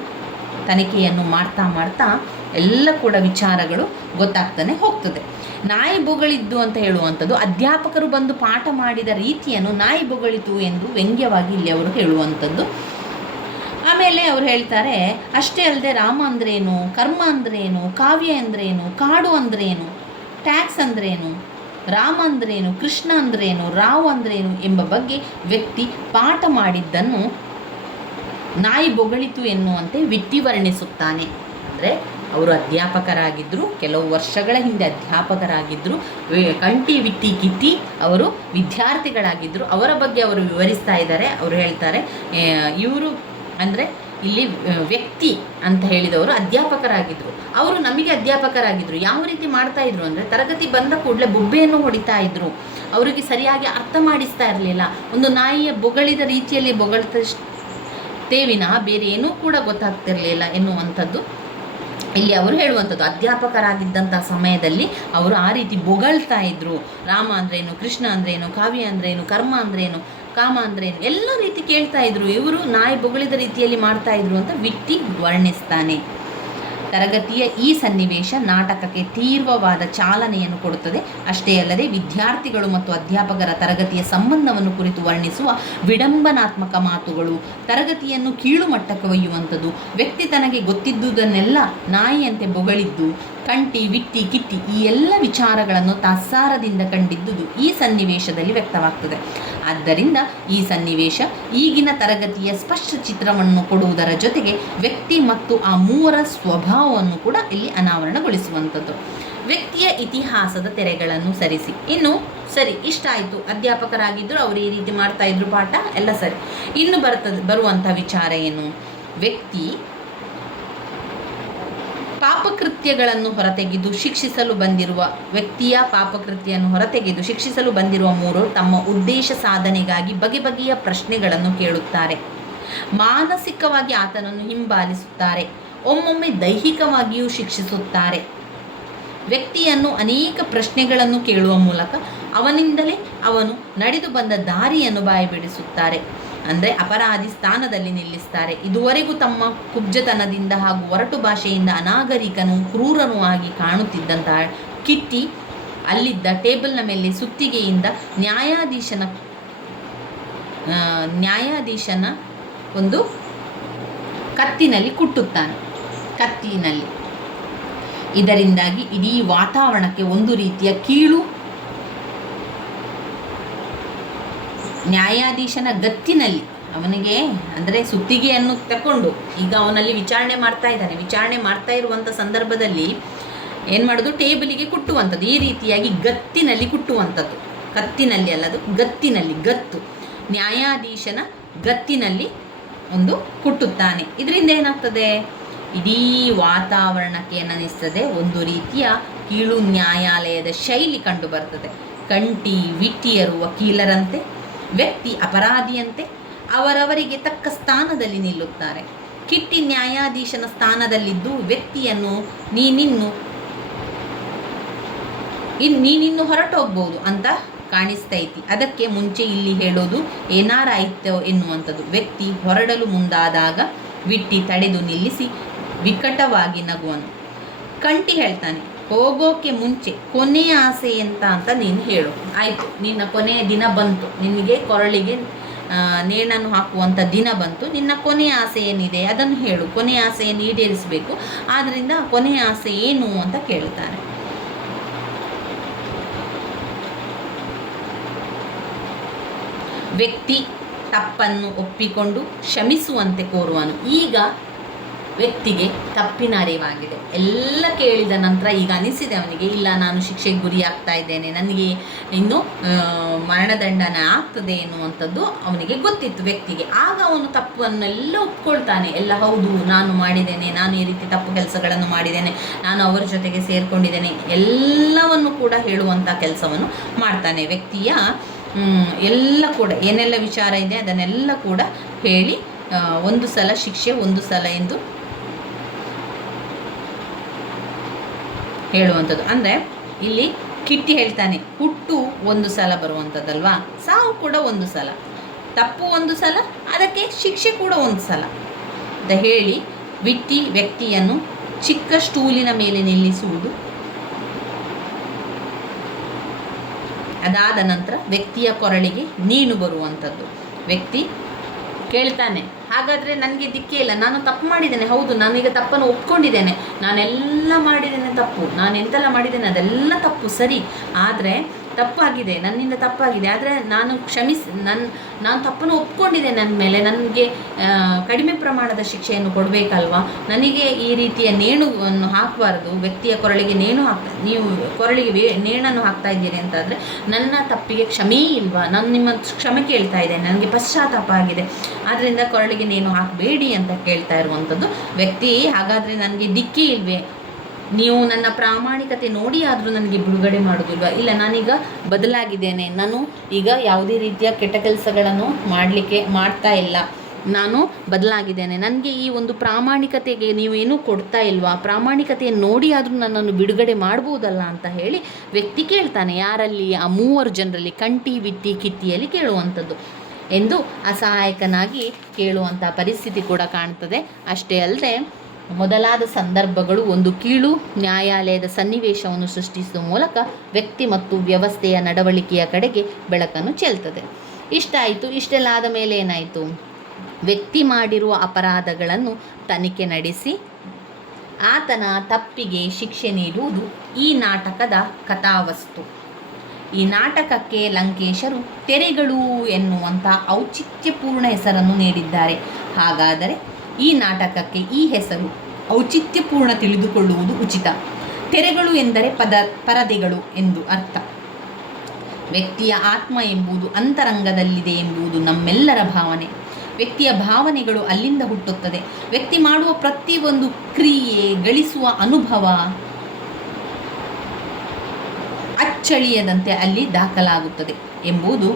ತನಿಖೆಯನ್ನು ಮಾಡ್ತಾ ಎಲ್ಲ ಕೂಡ ವಿಚಾರಗಳು ಗೊತ್ತಾಗ್ತಾನೆ ಹೋಗ್ತದೆ. ನಾಯಿ ಬೊಗಳಿದ್ದು ಅಂತ ಹೇಳುವಂಥದ್ದು, ಅಧ್ಯಾಪಕರು ಬಂದು ಪಾಠ ಮಾಡಿದ ರೀತಿಯನ್ನು ನಾಯಿ ಬೊಗಳಿತು ಎಂದು ವ್ಯಂಗ್ಯವಾಗಿ ಇಲ್ಲಿ ಅವರು ಹೇಳುವಂಥದ್ದು. ಆಮೇಲೆ ಅವ್ರು ಹೇಳ್ತಾರೆ, ಅಷ್ಟೇ ಅಲ್ಲದೆ ರಾಮ ಅಂದ್ರೇನು, ಕರ್ಮ ಅಂದ್ರೇನು, ಕಾವ್ಯ ಅಂದ್ರೇನು, ಕಾಡು ಅಂದ್ರೇನು, ಟ್ಯಾಕ್ಸ್ ಅಂದ್ರೇನು, ರಾಮ ಅಂದ್ರೇನು, ಕೃಷ್ಣ ಅಂದ್ರೇನು, ರಾವ್ ಅಂದ್ರೇನು ಎಂಬ ಬಗ್ಗೆ ವ್ಯಕ್ತಿ ಪಾಠ ಮಾಡಿದ್ದನ್ನು ನಾಯಿ ಬೊಗಳಿತು ಎನ್ನುವಂತೆ ವಿಟ್ಟಿ ವರ್ಣಿಸುತ್ತಾನೆ. ಅಂದರೆ ಅವರು ಅಧ್ಯಾಪಕರಾಗಿದ್ದರು, ಕೆಲವು ವರ್ಷಗಳ ಹಿಂದೆ ಅಧ್ಯಾಪಕರಾಗಿದ್ದರು. ಕಂಟಿ ವಿಟ್ಟಿ ಕಿಟ್ಟಿ ಅವರು ವಿದ್ಯಾರ್ಥಿಗಳಾಗಿದ್ದರು. ಅವರ ಬಗ್ಗೆ ಅವರು ವಿವರಿಸ್ತಾ ಇದ್ದಾರೆ. ಅವರು ಹೇಳ್ತಾರೆ, ಇವರು ಅಂದರೆ ಇಲ್ಲಿ ವ್ಯಕ್ತಿ ಅಂತ ಹೇಳಿದವರು ಅಧ್ಯಾಪಕರಾಗಿದ್ದರು. ಅವರು ನಮಗೆ ಅಧ್ಯಾಪಕರಾಗಿದ್ದರು. ಯಾವ ರೀತಿ ಮಾಡ್ತಾ ಇದ್ರು ಅಂದರೆ, ತರಗತಿ ಬಂದ ಕೂಡಲೇ ಬೊಬ್ಬೆಯನ್ನು ಹೊಡಿತಾ ಇದ್ರು, ಅವರಿಗೆ ಸರಿಯಾಗಿ ಅರ್ಥ ಮಾಡಿಸ್ತಾ ಇರಲಿಲ್ಲ. ಒಂದು ನಾಯಿಯ ಬೊಗಳಿದ ರೀತಿಯಲ್ಲಿ ಬೊಗಳ್ತೇವಿನ ಬೇರೆ ಏನೂ ಕೂಡ ಗೊತ್ತಾಗ್ತಿರಲಿಲ್ಲ ಎನ್ನುವಂಥದ್ದು ಇಲ್ಲಿ ಅವರು ಹೇಳುವಂಥದ್ದು. ಅಧ್ಯಾಪಕರಾಗಿದ್ದಂಥ ಸಮಯದಲ್ಲಿ ಅವರು ಆ ರೀತಿ ಬೊಗಳ್ತಾ ಇದ್ರು. ರಾಮ ಅಂದ್ರೇನು, ಕೃಷ್ಣ ಅಂದ್ರೇನು, ಕಾವ್ಯ ಅಂದ್ರೇನು, ಕರ್ಮ ಅಂದ್ರೇನು, ಕಾಮ ಅಂದ್ರೇನು, ಎಲ್ಲ ರೀತಿ ಕೇಳ್ತಾ ಇದ್ರು. ಇವರು ನಾಯಿ ಬೊಗಳಿದ ರೀತಿಯಲ್ಲಿ ಮಾಡ್ತಾ ಇದ್ರು ಅಂತ ವಿಟ್ಟಿ ವರ್ಣಿಸ್ತಾನೆ. ತರಗತಿಯ ಈ ಸನ್ನಿವೇಶ ನಾಟಕಕ್ಕೆ ತೀವ್ರವಾದ ಚಾಲನೆಯನ್ನು ಕೊಡುತ್ತದೆ. ಅಷ್ಟೇ ಅಲ್ಲದೆ ವಿದ್ಯಾರ್ಥಿಗಳು ಮತ್ತು ಅಧ್ಯಾಪಕರ ತರಗತಿಯ ಸಂಬಂಧವನ್ನು ಕುರಿತು ವರ್ಣಿಸುವ ವಿಡಂಬನಾತ್ಮಕ ಮಾತುಗಳು, ತರಗತಿಯನ್ನು ಕೀಳು ಮಟ್ಟಕ್ಕೆ ಒಯ್ಯುವಂಥದ್ದು, ವ್ಯಕ್ತಿ ತನಗೆ ಗೊತ್ತಿದ್ದುದನ್ನೆಲ್ಲ ನಾಯಿಯಂತೆ ಬೊಗಳಿದ್ದು, ಕಂಟಿ ವಿಟ್ಟಿ ಕಿಟ್ಟಿ ಈ ಎಲ್ಲ ವಿಚಾರಗಳನ್ನು ತಾತ್ಸಾರದಿಂದ ಕಂಡಿದ್ದುದು ಈ ಸನ್ನಿವೇಶದಲ್ಲಿ ವ್ಯಕ್ತವಾಗ್ತದೆ. ಆದ್ದರಿಂದ ಈ ಸನ್ನಿವೇಶ ಈಗಿನ ತರಗತಿಯ ಸ್ಪಷ್ಟ ಚಿತ್ರವನ್ನು ಕೊಡುವುದರ ಜೊತೆಗೆ ವ್ಯಕ್ತಿ ಮತ್ತು ಆ ಮೂವರ ಸ್ವಭಾವವನ್ನು ಕೂಡ ಇಲ್ಲಿ ಅನಾವರಣಗೊಳಿಸುವಂಥದ್ದು. ವ್ಯಕ್ತಿಯ ಇತಿಹಾಸದ ತೆರೆಗಳನ್ನು ಸರಿಸಿ. ಇನ್ನು ಸರಿ, ಇಷ್ಟ ಆಯಿತು, ಅಧ್ಯಾಪಕರಾಗಿದ್ದರು, ಅವರು ಈ ರೀತಿ ಮಾಡ್ತಾ ಇದ್ರು ಪಾಠ ಎಲ್ಲ ಸರಿ. ಇನ್ನು ಬರುವಂಥ ವಿಚಾರ ಏನು? ವ್ಯಕ್ತಿ ಪಾಪಕೃತ್ಯಗಳನ್ನು ಹೊರತೆಗೆದು ಶಿಕ್ಷಿಸಲು ಬಂದಿರುವ ವ್ಯಕ್ತಿಯ ಪಾಪಕೃತ್ಯವನ್ನು ಹೊರತೆಗೆದು ಶಿಕ್ಷಿಸಲು ಬಂದಿರುವ ಮೂರು ತಮ್ಮ ಉದ್ದೇಶ ಸಾಧನೆಗಾಗಿ ಬಗೆ ಬಗೆಯ ಪ್ರಶ್ನೆಗಳನ್ನು ಕೇಳುತ್ತಾರೆ. ಮಾನಸಿಕವಾಗಿ ಆತನನ್ನು ಹಿಂಬಾಲಿಸುತ್ತಾರೆ, ಒಮ್ಮೊಮ್ಮೆ ದೈಹಿಕವಾಗಿಯೂ ಶಿಕ್ಷಿಸುತ್ತಾರೆ. ವ್ಯಕ್ತಿಯನ್ನು ಅನೇಕ ಪ್ರಶ್ನೆಗಳನ್ನು ಕೇಳುವ ಮೂಲಕ ಅವನಿಂದಲೇ ಅವನು ನಡೆದು ಬಂದ ದಾರಿಯನ್ನು ಬಾಯಿಬಿಡಿಸುತ್ತಾರೆ. ಅಂದರೆ ಅಪರಾಧಿ ಸ್ಥಾನದಲ್ಲಿ ನಿಲ್ಲಿಸ್ತಾರೆ. ಇದುವರೆಗೂ ತಮ್ಮ ಕುಬ್ಜತನದಿಂದ ಹಾಗೂ ಒರಟು ಭಾಷೆಯಿಂದ ಅನಾಗರಿಕನೂ ಕ್ರೂರನೂ ಆಗಿ ಕಾಣುತ್ತಿದ್ದಂತಹ ಕಿಟ್ಟಿ ಅಲ್ಲಿದ್ದ ಟೇಬಲ್ನ ಮೇಲೆ ಸುತ್ತಿಗೆಯಿಂದ ನ್ಯಾಯಾಧೀಶನ ಒಂದು ಕತ್ತಿನಲ್ಲಿ ಕುಟ್ಟುತ್ತಾನೆ. ಕತ್ತಿನಲ್ಲಿ ಇದರಿಂದಾಗಿ ಇಡೀ ವಾತಾವರಣಕ್ಕೆ ಒಂದು ರೀತಿಯ ಕೀಳು ನ್ಯಾಯಾಧೀಶನ ಗತ್ತಿನಲ್ಲಿ ಅವನಿಗೆ ಅಂದರೆ ಸುತ್ತಿಗೆಯನ್ನು ತಗೊಂಡು ಈಗ ಅವನಲ್ಲಿ ವಿಚಾರಣೆ ಮಾಡ್ತಾ ಇದ್ದಾನೆ. ವಿಚಾರಣೆ ಮಾಡ್ತಾ ಇರುವಂಥ ಸಂದರ್ಭದಲ್ಲಿ ಏನು ಮಾಡೋದು, ಟೇಬಲಿಗೆ ಕುಟ್ಟುವಂಥದ್ದು, ಈ ರೀತಿಯಾಗಿ ಗತ್ತಿನಲ್ಲಿ ಕುಟ್ಟುವಂಥದ್ದು. ಕತ್ತಿನಲ್ಲಿ ಅಲ್ಲದು, ಗತ್ತಿನಲ್ಲಿ, ಗತ್ತು, ನ್ಯಾಯಾಧೀಶನ ಗತ್ತಿನಲ್ಲಿ ಒಂದು ಕುಟ್ಟುತ್ತಾನೆ. ಇದರಿಂದ ಏನಾಗ್ತದೆ, ಇಡೀ ವಾತಾವರಣಕ್ಕೆ ಏನನ್ನಿಸ್ತದೆ, ಒಂದು ರೀತಿಯ ಕೀಳು ನ್ಯಾಯಾಲಯದ ಶೈಲಿ ಕಂಡು ಬರ್ತದೆ. ಕಂಠಿ ವಿಟ್ಟಿಯರು ವಕೀಲರಂತೆ, ವ್ಯಕ್ತಿ ಅಪರಾಧಿಯಂತೆ ಅವರವರಿಗೆ ತಕ್ಕ ಸ್ಥಾನದಲ್ಲಿ ನಿಲ್ಲುತ್ತಾರೆ. ಕಿಟ್ಟಿ ನ್ಯಾಯಾಧೀಶನ ಸ್ಥಾನದಲ್ಲಿದ್ದು ವ್ಯಕ್ತಿಯನ್ನು ನೀನಿನ್ನು ಹೊರಟೋಗ್ಬೋದು ಅಂತ ಕಾಣಿಸ್ತೈತಿ. ಅದಕ್ಕೆ ಮುಂಚೆ ಇಲ್ಲಿ ಹೇಳೋದು ಏನಾರಾಯ್ತೋ ಎನ್ನುವಂಥದ್ದು. ವ್ಯಕ್ತಿ ಹೊರಡಲು ಮುಂದಾದಾಗ ವಿಟ್ಟಿ ತಡೆದು ನಿಲ್ಲಿಸಿ ವಿಕಟವಾಗಿ ನಗುವನು. ಕಂಠಿ ಹೇಳ್ತಾನೆ, ಹೋಗೋಕೆ ಮುಂಚೆ ಕೊನೆಯ ಆಸೆ ಅಂತ ನೀನು ಹೇಳು. ಆಯಿತು, ನಿನ್ನ ಕೊನೆಯ ದಿನ ಬಂತು, ನಿನಗೆ ಕೊರಳಿಗೆ ನೇಣನ್ನು ಹಾಕುವಂಥ ದಿನ ಬಂತು, ನಿನ್ನ ಕೊನೆಯ ಆಸೆ ಏನಿದೆ ಅದನ್ನು ಹೇಳು. ಕೊನೆಯ ಆಸೆಯನ್ನು ಈಡೇರಿಸಬೇಕು, ಆದ್ದರಿಂದ ಕೊನೆಯ ಆಸೆ ಏನು ಅಂತ ಕೇಳ್ತಾರೆ. ವ್ಯಕ್ತಿ ತಪ್ಪನ್ನು ಒಪ್ಪಿಕೊಂಡು ಕ್ಷಮಿಸುವಂತೆ ಕೋರುವನು. ಈಗ ವ್ಯಕ್ತಿಗೆ ತಪ್ಪಿನ ಅರಿವಾಗಿದೆ. ಎಲ್ಲ ಕೇಳಿದ ನಂತರ ಈಗ ಅನಿಸಿದೆ ಅವನಿಗೆ, ಇಲ್ಲ ನಾನು ಶಿಕ್ಷೆಗೆ ಗುರಿಯಾಗ್ತಾ ಇದ್ದೇನೆ, ನನಗೆ ಇನ್ನು ಮರಣದಂಡನೆ ಆಗ್ತದೆ ಎನ್ನುವಂಥದ್ದು ಅವನಿಗೆ ಗೊತ್ತಿತ್ತು ವ್ಯಕ್ತಿಗೆ. ಆಗ ಅವನು ತಪ್ಪನ್ನೆಲ್ಲ ಒಪ್ಕೊಳ್ತಾನೆ. ಎಲ್ಲ ಹೌದು, ನಾನು ಮಾಡಿದ್ದೇನೆ, ನಾನು ಈ ರೀತಿ ತಪ್ಪು ಕೆಲಸಗಳನ್ನು ಮಾಡಿದ್ದೇನೆ, ನಾನು ಅವರ ಜೊತೆಗೆ ಸೇರಿಕೊಂಡಿದ್ದೇನೆ, ಎಲ್ಲವನ್ನು ಕೂಡ ಹೇಳುವಂಥ ಕೆಲಸವನ್ನು ಮಾಡ್ತಾನೆ. ವ್ಯಕ್ತಿಯ ಎಲ್ಲ ಕೂಡ ಏನೆಲ್ಲ ವಿಚಾರ ಇದೆ ಅದನ್ನೆಲ್ಲ ಕೂಡ ಹೇಳಿ ಒಂದು ಸಲ ಶಿಕ್ಷೆ ಒಂದು ಸಲ ಎಂದು ಹೇಳುವಂಥದ್ದು. ಅಂದರೆ ಇಲ್ಲಿ ಕಿಟ್ಟಿ ಹೇಳ್ತಾನೆ, ಹುಟ್ಟು ಒಂದು ಸಲ ಬರುವಂಥದ್ದಲ್ವಾ, ಸಾವು ಕೂಡ ಒಂದು ಸಲ, ತಪ್ಪು ಒಂದು ಸಲ, ಅದಕ್ಕೆ ಶಿಕ್ಷೆ ಕೂಡ ಒಂದು ಸಲ ಅಂತ ಹೇಳಿ ವಿಟ್ಟಿ ವ್ಯಕ್ತಿಯನ್ನು ಚಿಕ್ಕ ಸ್ಟೂಲಿನ ಮೇಲೆ ನಿಲ್ಲಿಸುವುದು. ಅದಾದ ನಂತರ ವ್ಯಕ್ತಿಯ ಕೊರಳಿಗೆ ನೀನು ಬರುವಂಥದ್ದು. ವ್ಯಕ್ತಿ ಕೇಳ್ತಾನೆ, ಹಾಗಾದರೆ ನನಗೆ ದಿಕ್ಕೇ ಇಲ್ಲ, ನಾನು ತಪ್ಪು ಮಾಡಿದ್ದೇನೆ, ಹೌದು ನಾನೀಗ ತಪ್ಪನ್ನು ಒಪ್ಕೊಂಡಿದ್ದೇನೆ, ನಾನೆಲ್ಲ ಮಾಡಿದ್ದೇನೆ ತಪ್ಪು, ನಾನು ಎಂತೆಲ್ಲ ಮಾಡಿದ್ದೇನೆ ಅದೆಲ್ಲ ತಪ್ಪು ಸರಿ, ಆದರೆ ತಪ್ಪಾಗಿದೆ, ನನ್ನಿಂದ ತಪ್ಪಾಗಿದೆ, ಆದರೆ ನಾನು ನಾನು ತಪ್ಪನ್ನು ಒಪ್ಕೊಂಡಿದ್ದೇನೆ. ನನ್ನ ಮೇಲೆ ನನಗೆ ಕಡಿಮೆ ಪ್ರಮಾಣದ ಶಿಕ್ಷೆಯನ್ನು ಕೊಡಬೇಕಲ್ವಾ, ನನಗೆ ಈ ರೀತಿಯ ನೇಣುವನ್ನು ಹಾಕಬಾರ್ದು, ವ್ಯಕ್ತಿಯ ಕೊರಳಿಗೆ ನೇಣು ನೀವು ಕೊರಳಿಗೆ ನೇಣನ್ನು ಹಾಕ್ತಾ ಇದ್ದೀರಿ ಅಂತಾದರೆ ನನ್ನ ತಪ್ಪಿಗೆ ಕ್ಷಮೆ ಇಲ್ವಾ, ನಾನು ನಿಮ್ಮ ಕ್ಷಮೆ ಕೇಳ್ತಾ ಇದ್ದೇನೆ, ನನಗೆ ಪಶ್ಚಾತ್ತಾಪ ಆಗಿದೆ, ಆದ್ದರಿಂದ ಕೊರಳಿಗೆ ನೇಣು ಹಾಕಬೇಡಿ ಅಂತ ಕೇಳ್ತಾ ಇರುವಂಥದ್ದು ವ್ಯಕ್ತಿ. ಹಾಗಾದರೆ ನನಗೆ ದಿಕ್ಕೇ ಇಲ್ವೇ, ನೀವು ನನ್ನ ಪ್ರಾಮಾಣಿಕತೆ ನೋಡಿ ಆದರೂ ನನಗೆ ಬಿಡುಗಡೆ ಮಾಡೋದಿಲ್ವ, ಇಲ್ಲ ನಾನೀಗ ಬದಲಾಗಿದ್ದೇನೆ, ನಾನು ಈಗ ಯಾವುದೇ ರೀತಿಯ ಕೆಟ್ಟ ಕೆಲಸಗಳನ್ನು ಮಾಡ್ತಾ ಇಲ್ಲ, ನಾನು ಬದಲಾಗಿದ್ದೇನೆ, ನನಗೆ ಈ ಒಂದು ಪ್ರಾಮಾಣಿಕತೆಗೆ ನೀವು ಏನೂ ಕೊಡ್ತಾ ಇಲ್ವಾ, ಪ್ರಾಮಾಣಿಕತೆಯನ್ನು ನೋಡಿ ಆದರೂ ನನ್ನನ್ನು ಬಿಡುಗಡೆ ಮಾಡ್ಬೋದಲ್ಲ ಅಂತ ಹೇಳಿ ವ್ಯಕ್ತಿ ಕೇಳ್ತಾನೆ. ಯಾರಲ್ಲಿ? ಆ 3 ಜನರಲ್ಲಿ, ಕಂಠಿ ವಿಟ್ಟಿ ಕಿಟ್ಟಿಯಲ್ಲಿ ಕೇಳುವಂಥದ್ದು ಎಂದು ಅಸಹಾಯಕನಾಗಿ ಕೇಳುವಂಥ ಪರಿಸ್ಥಿತಿ ಕೂಡ ಕಾಣ್ತದೆ. ಅಷ್ಟೇ ಅಲ್ಲದೆ ಮೊದಲಾದ ಸಂದರ್ಭಗಳು ಒಂದು ಕೀಳು ನ್ಯಾಯಾಲಯದ ಸನ್ನಿವೇಶವನ್ನು ಸೃಷ್ಟಿಸುವ ಮೂಲಕ ವ್ಯಕ್ತಿ ಮತ್ತು ವ್ಯವಸ್ಥೆಯ ನಡವಳಿಕೆಯ ಕಡೆಗೆ ಬೆಳಕನ್ನು ಚೆಲ್ತದೆ. ಇಷ್ಟಾಯಿತು. ಇಷ್ಟೆಲ್ಲ ಆದ ಮೇಲೆ ಏನಾಯಿತು, ವ್ಯಕ್ತಿ ಮಾಡಿರುವ ಅಪರಾಧಗಳನ್ನು ತನಿಖೆ ನಡೆಸಿ ಆತನ ತಪ್ಪಿಗೆ ಶಿಕ್ಷೆ ನೀಡುವುದು ಈ ನಾಟಕದ ಕಥಾವಸ್ತು. ಈ ನಾಟಕಕ್ಕೆ ಲಂಕೇಶರು ತೆರೆಗಳು ಎನ್ನುವಂಥ ಔಚಿತ್ಯಪೂರ್ಣ ಹೆಸರನ್ನು ನೀಡಿದ್ದಾರೆ. ಹಾಗಾದರೆ ಈ ನಾಟಕಕ್ಕೆ ಈ ಹೆಸರು ಔಚಿತ್ಯಪೂರ್ಣ ತಿಳಿದುಕೊಳ್ಳುವುದು ಉಚಿತ. ತೆರೆಗಳು ಎಂದರೆ ಪರದೆಗಳು ಎಂದು ಅರ್ಥ. ವ್ಯಕ್ತಿಯ ಆತ್ಮ ಎಂಬುದು ಅಂತರಂಗದಲ್ಲಿದೆ ಎಂಬುದು ನಮ್ಮೆಲ್ಲರ ಭಾವನೆ. ವ್ಯಕ್ತಿಯ ಭಾವನೆಗಳು ಅಲ್ಲಿಂದ ಹುಟ್ಟುತ್ತದೆ. ವ್ಯಕ್ತಿ ಮಾಡುವ ಪ್ರತಿಯೊಂದು ಕ್ರಿಯೆ, ಗಳಿಸುವ ಅನುಭವ ಅಚ್ಚಳಿಯದಂತೆ ಅಲ್ಲಿ ದಾಖಲಾಗುತ್ತದೆ ಎಂಬುದು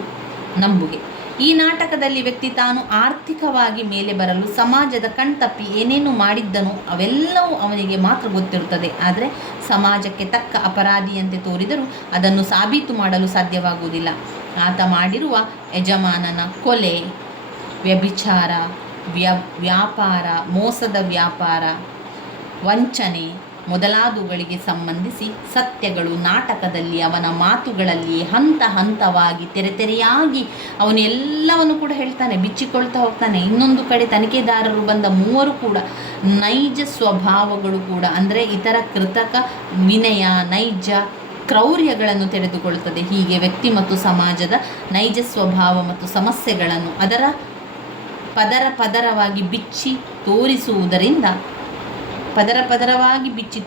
ನಂಬುಗೆ. ಈ ನಾಟಕದಲ್ಲಿ ವ್ಯಕ್ತಿ ತಾನು ಆರ್ಥಿಕವಾಗಿ ಮೇಲೆ ಬರಲು ಸಮಾಜದ ಕಣ್ತಪ್ಪಿ ಏನೇನು ಮಾಡಿದ್ದನೋ ಅವೆಲ್ಲವೂ ಅವನಿಗೆ ಮಾತ್ರ ಗೊತ್ತಿರುತ್ತದೆ. ಆದರೆ ಸಮಾಜಕ್ಕೆ ತಕ್ಕ ಅಪರಾಧಿಯಂತೆ ತೋರಿದರೂ ಅದನ್ನು ಸಾಬೀತು ಮಾಡಲು ಸಾಧ್ಯವಾಗುವುದಿಲ್ಲ. ಆತ ಮಾಡಿರುವ ಯಜಮಾನನ ಕೊಲೆ, ವ್ಯಭಿಚಾರ, ವ್ಯಾಪಾರ, ಮೋಸದ ವ್ಯಾಪಾರ, ವಂಚನೆ ಮೊದಲಾದವುಗಳಿಗೆ ಸಂಬಂಧಿಸಿ ಸತ್ಯಗಳು ನಾಟಕದಲ್ಲಿ ಅವನ ಮಾತುಗಳಲ್ಲಿ ಹಂತ ಹಂತವಾಗಿ ತೆರೆಯಾಗಿ ಅವನು ಎಲ್ಲವನ್ನು ಕೂಡ ಹೇಳ್ತಾನೆ, ಬಿಚ್ಚಿಕೊಳ್ತಾ ಹೋಗ್ತಾನೆ. ಇನ್ನೊಂದು ಕಡೆ ತನಿಖೆದಾರರು ಬಂದ 3 ಕೂಡ ನೈಜ ಸ್ವಭಾವಗಳು ಕೂಡ, ಅಂದರೆ ಇತರ ಕೃತಕ ವಿನಯ, ನೈಜ ಕ್ರೌರ್ಯಗಳನ್ನು ತೆರೆದುಕೊಳ್ಳುತ್ತದೆ. ಹೀಗೆ ವ್ಯಕ್ತಿ ಮತ್ತು ಸಮಾಜದ ನೈಜ ಸ್ವಭಾವ ಮತ್ತು ಸಮಸ್ಯೆಗಳನ್ನು ಅದರ ಪದರವಾಗಿ ಬಿಚ್ಚಿ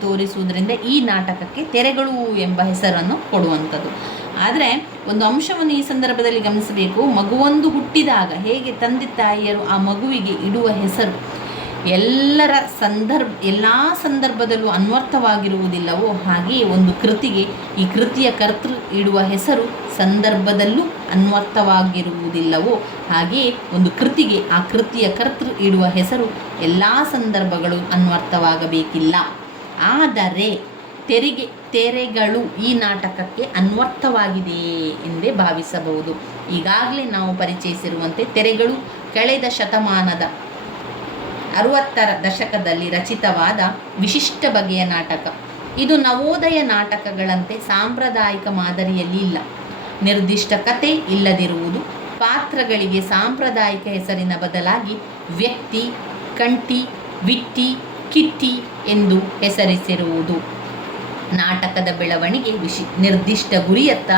ತೋರಿಸುವುದರಿಂದ ಈ ನಾಟಕಕ್ಕೆ ತೆರೆಗಳು ಎಂಬ ಹೆಸರನ್ನು ಕೊಡುವಂಥದ್ದು. ಆದರೆ ಒಂದು ಅಂಶವನ್ನು ಈ ಸಂದರ್ಭದಲ್ಲಿ ಗಮನಿಸಬೇಕು. ಮಗುವೊಂದು ಹುಟ್ಟಿದಾಗ ಹೇಗೆ ತಂದೆ ತಾಯಿಯರು ಆ ಮಗುವಿಗೆ ಇಡುವ ಹೆಸರು ಎಲ್ಲ ಸಂದರ್ಭದಲ್ಲೂ ಅನ್ವರ್ಥವಾಗಿರುವುದಿಲ್ಲವೋ, ಹಾಗೆಯೇ ಒಂದು ಕೃತಿಗೆ ಈ ಕೃತಿಯ ಕರ್ತೃ ಇಡುವ ಹೆಸರು ಸಂದರ್ಭದಲ್ಲೂ ಅನ್ವರ್ಥವಾಗಿರುವುದಿಲ್ಲವೋ, ಹಾಗೆಯೇ ಒಂದು ಕೃತಿಗೆ ಆ ಕೃತಿಯ ಕರ್ತೃ ಇಡುವ ಹೆಸರು ಎಲ್ಲ ಸಂದರ್ಭಗಳು ಅನ್ವರ್ಥವಾಗಬೇಕಿಲ್ಲ. ಆದರೆ ತೆರೆಗಳು ಈ ನಾಟಕಕ್ಕೆ ಅನ್ವರ್ಥವಾಗಿದೆ ಎಂದೇ ಭಾವಿಸಬಹುದು. ಈಗಾಗಲೇ ನಾವು ಪರಿಚಯಿಸಿರುವಂತೆ ತೆರೆಗಳು ಕಳೆದ ಶತಮಾನದ 60ರ ದಶಕದಲ್ಲಿ ರಚಿತವಾದ ವಿಶಿಷ್ಟ ಬಗೆಯ ನಾಟಕ. ಇದು ನವೋದಯ ನಾಟಕಗಳಂತೆ ಸಾಂಪ್ರದಾಯಿಕ ಮಾದರಿಯಲ್ಲಿ ಇಲ್ಲ. ನಿರ್ದಿಷ್ಟ ಕತೆ ಇಲ್ಲದಿರುವುದು, ಪಾತ್ರಗಳಿಗೆ ಸಾಂಪ್ರದಾಯಿಕ ಹೆಸರಿನ ಬದಲಾಗಿ ವ್ಯಕ್ತಿ, ಕಂಠಿ, ವಿಟ್ಟಿ, ಕಿಟ್ಟಿ ಎಂದು ಹೆಸರಿಸಿರುವುದು. ನಾಟಕದ ಬೆಳವಣಿಗೆ ನಿರ್ದಿಷ್ಟ ಗುರಿಯತ್ತ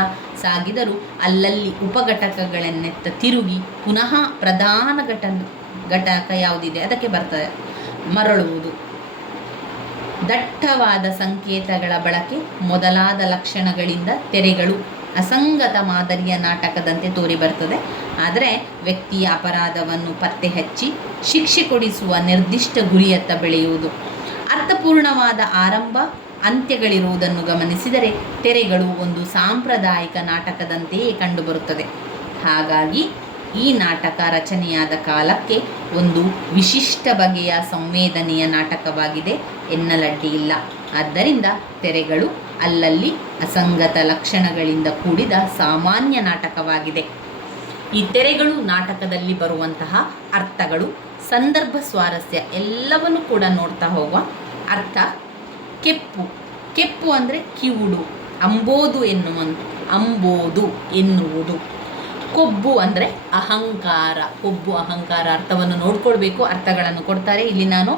ಸಾಗಿದರೂ ಅಲ್ಲಲ್ಲಿ ಉಪಘಟಕಗಳನ್ನೆತ್ತ ತಿರುಗಿ ಪುನಃ ಪ್ರಧಾನ ಘಟಕ ಯಾವುದಿದೆ ಅದಕ್ಕೆ ಬರ್ತದೆ ಮರಳುವುದು. ದಟ್ಟವಾದ ಸಂಕೇತಗಳ ಬಳಕೆ ಮೊದಲಾದ ಲಕ್ಷಣಗಳಿಂದ ತೆರೆಗಳು ಅಸಂಗತ ಮಾದರಿಯ ನಾಟಕದಂತೆ ತೋರಿ ಬರ್ತದೆ. ಆದರೆ ವ್ಯಕ್ತಿಯ ಅಪರಾಧವನ್ನು ಪತ್ತೆ ಹಚ್ಚಿ ಶಿಕ್ಷೆ ಕೊಡಿಸುವ ನಿರ್ದಿಷ್ಟ ಗುರಿಯತ್ತ ಬೆಳೆಯುವುದು. ಅರ್ಥಪೂರ್ಣವಾದ ಆರಂಭ ಅಂತ್ಯಗಳಿರುವುದನ್ನು ಗಮನಿಸಿದರೆ ತೆರೆಗಳು ಒಂದು ಸಾಂಪ್ರದಾಯಿಕ ನಾಟಕದಂತೆಯೇ ಕಂಡುಬರುತ್ತದೆ. ಹಾಗಾಗಿ ಈ ನಾಟಕ ರಚನೆಯಾದ ಕಾಲಕ್ಕೆ ಒಂದು ವಿಶಿಷ್ಟ ಬಗೆಯ ಸಂವೇದನೆಯ ನಾಟಕವಾಗಿದೆ ಎನ್ನಲಡ್ಡಿಯಿಲ್ಲ. ಆದ್ದರಿಂದ ತೆರೆಗಳು ಅಲ್ಲಲ್ಲಿ ಅಸಂಗತ ಲಕ್ಷಣಗಳಿಂದ ಕೂಡಿದ ಸಾಮಾನ್ಯ ನಾಟಕವಾಗಿದೆ. ಈ ತೆರೆಗಳು ನಾಟಕದಲ್ಲಿ ಬರುವಂತಹ ಅರ್ಥಗಳು, ಸಂದರ್ಭ, ಸ್ವಾರಸ್ಯ ಎಲ್ಲವನ್ನು ಕೂಡ ನೋಡ್ತಾ ಹೋಗುವ. ಅರ್ಥ: ಕೆಪ್ಪು ಅಂದರೆ ಕಿವುಡು, ಅಂಬೋದು ಎನ್ನುವುದು. ಕೊಬ್ಬು ಅಂದರೆ ಅಹಂಕಾರ, ಅಹಂಕಾರ. ಅರ್ಥವನ್ನು ನೋಡ್ಕೊಳ್ಬೇಕು, ಅರ್ಥಗಳನ್ನು ಕೊಡ್ತಾರೆ. ಇಲ್ಲಿ ನಾನು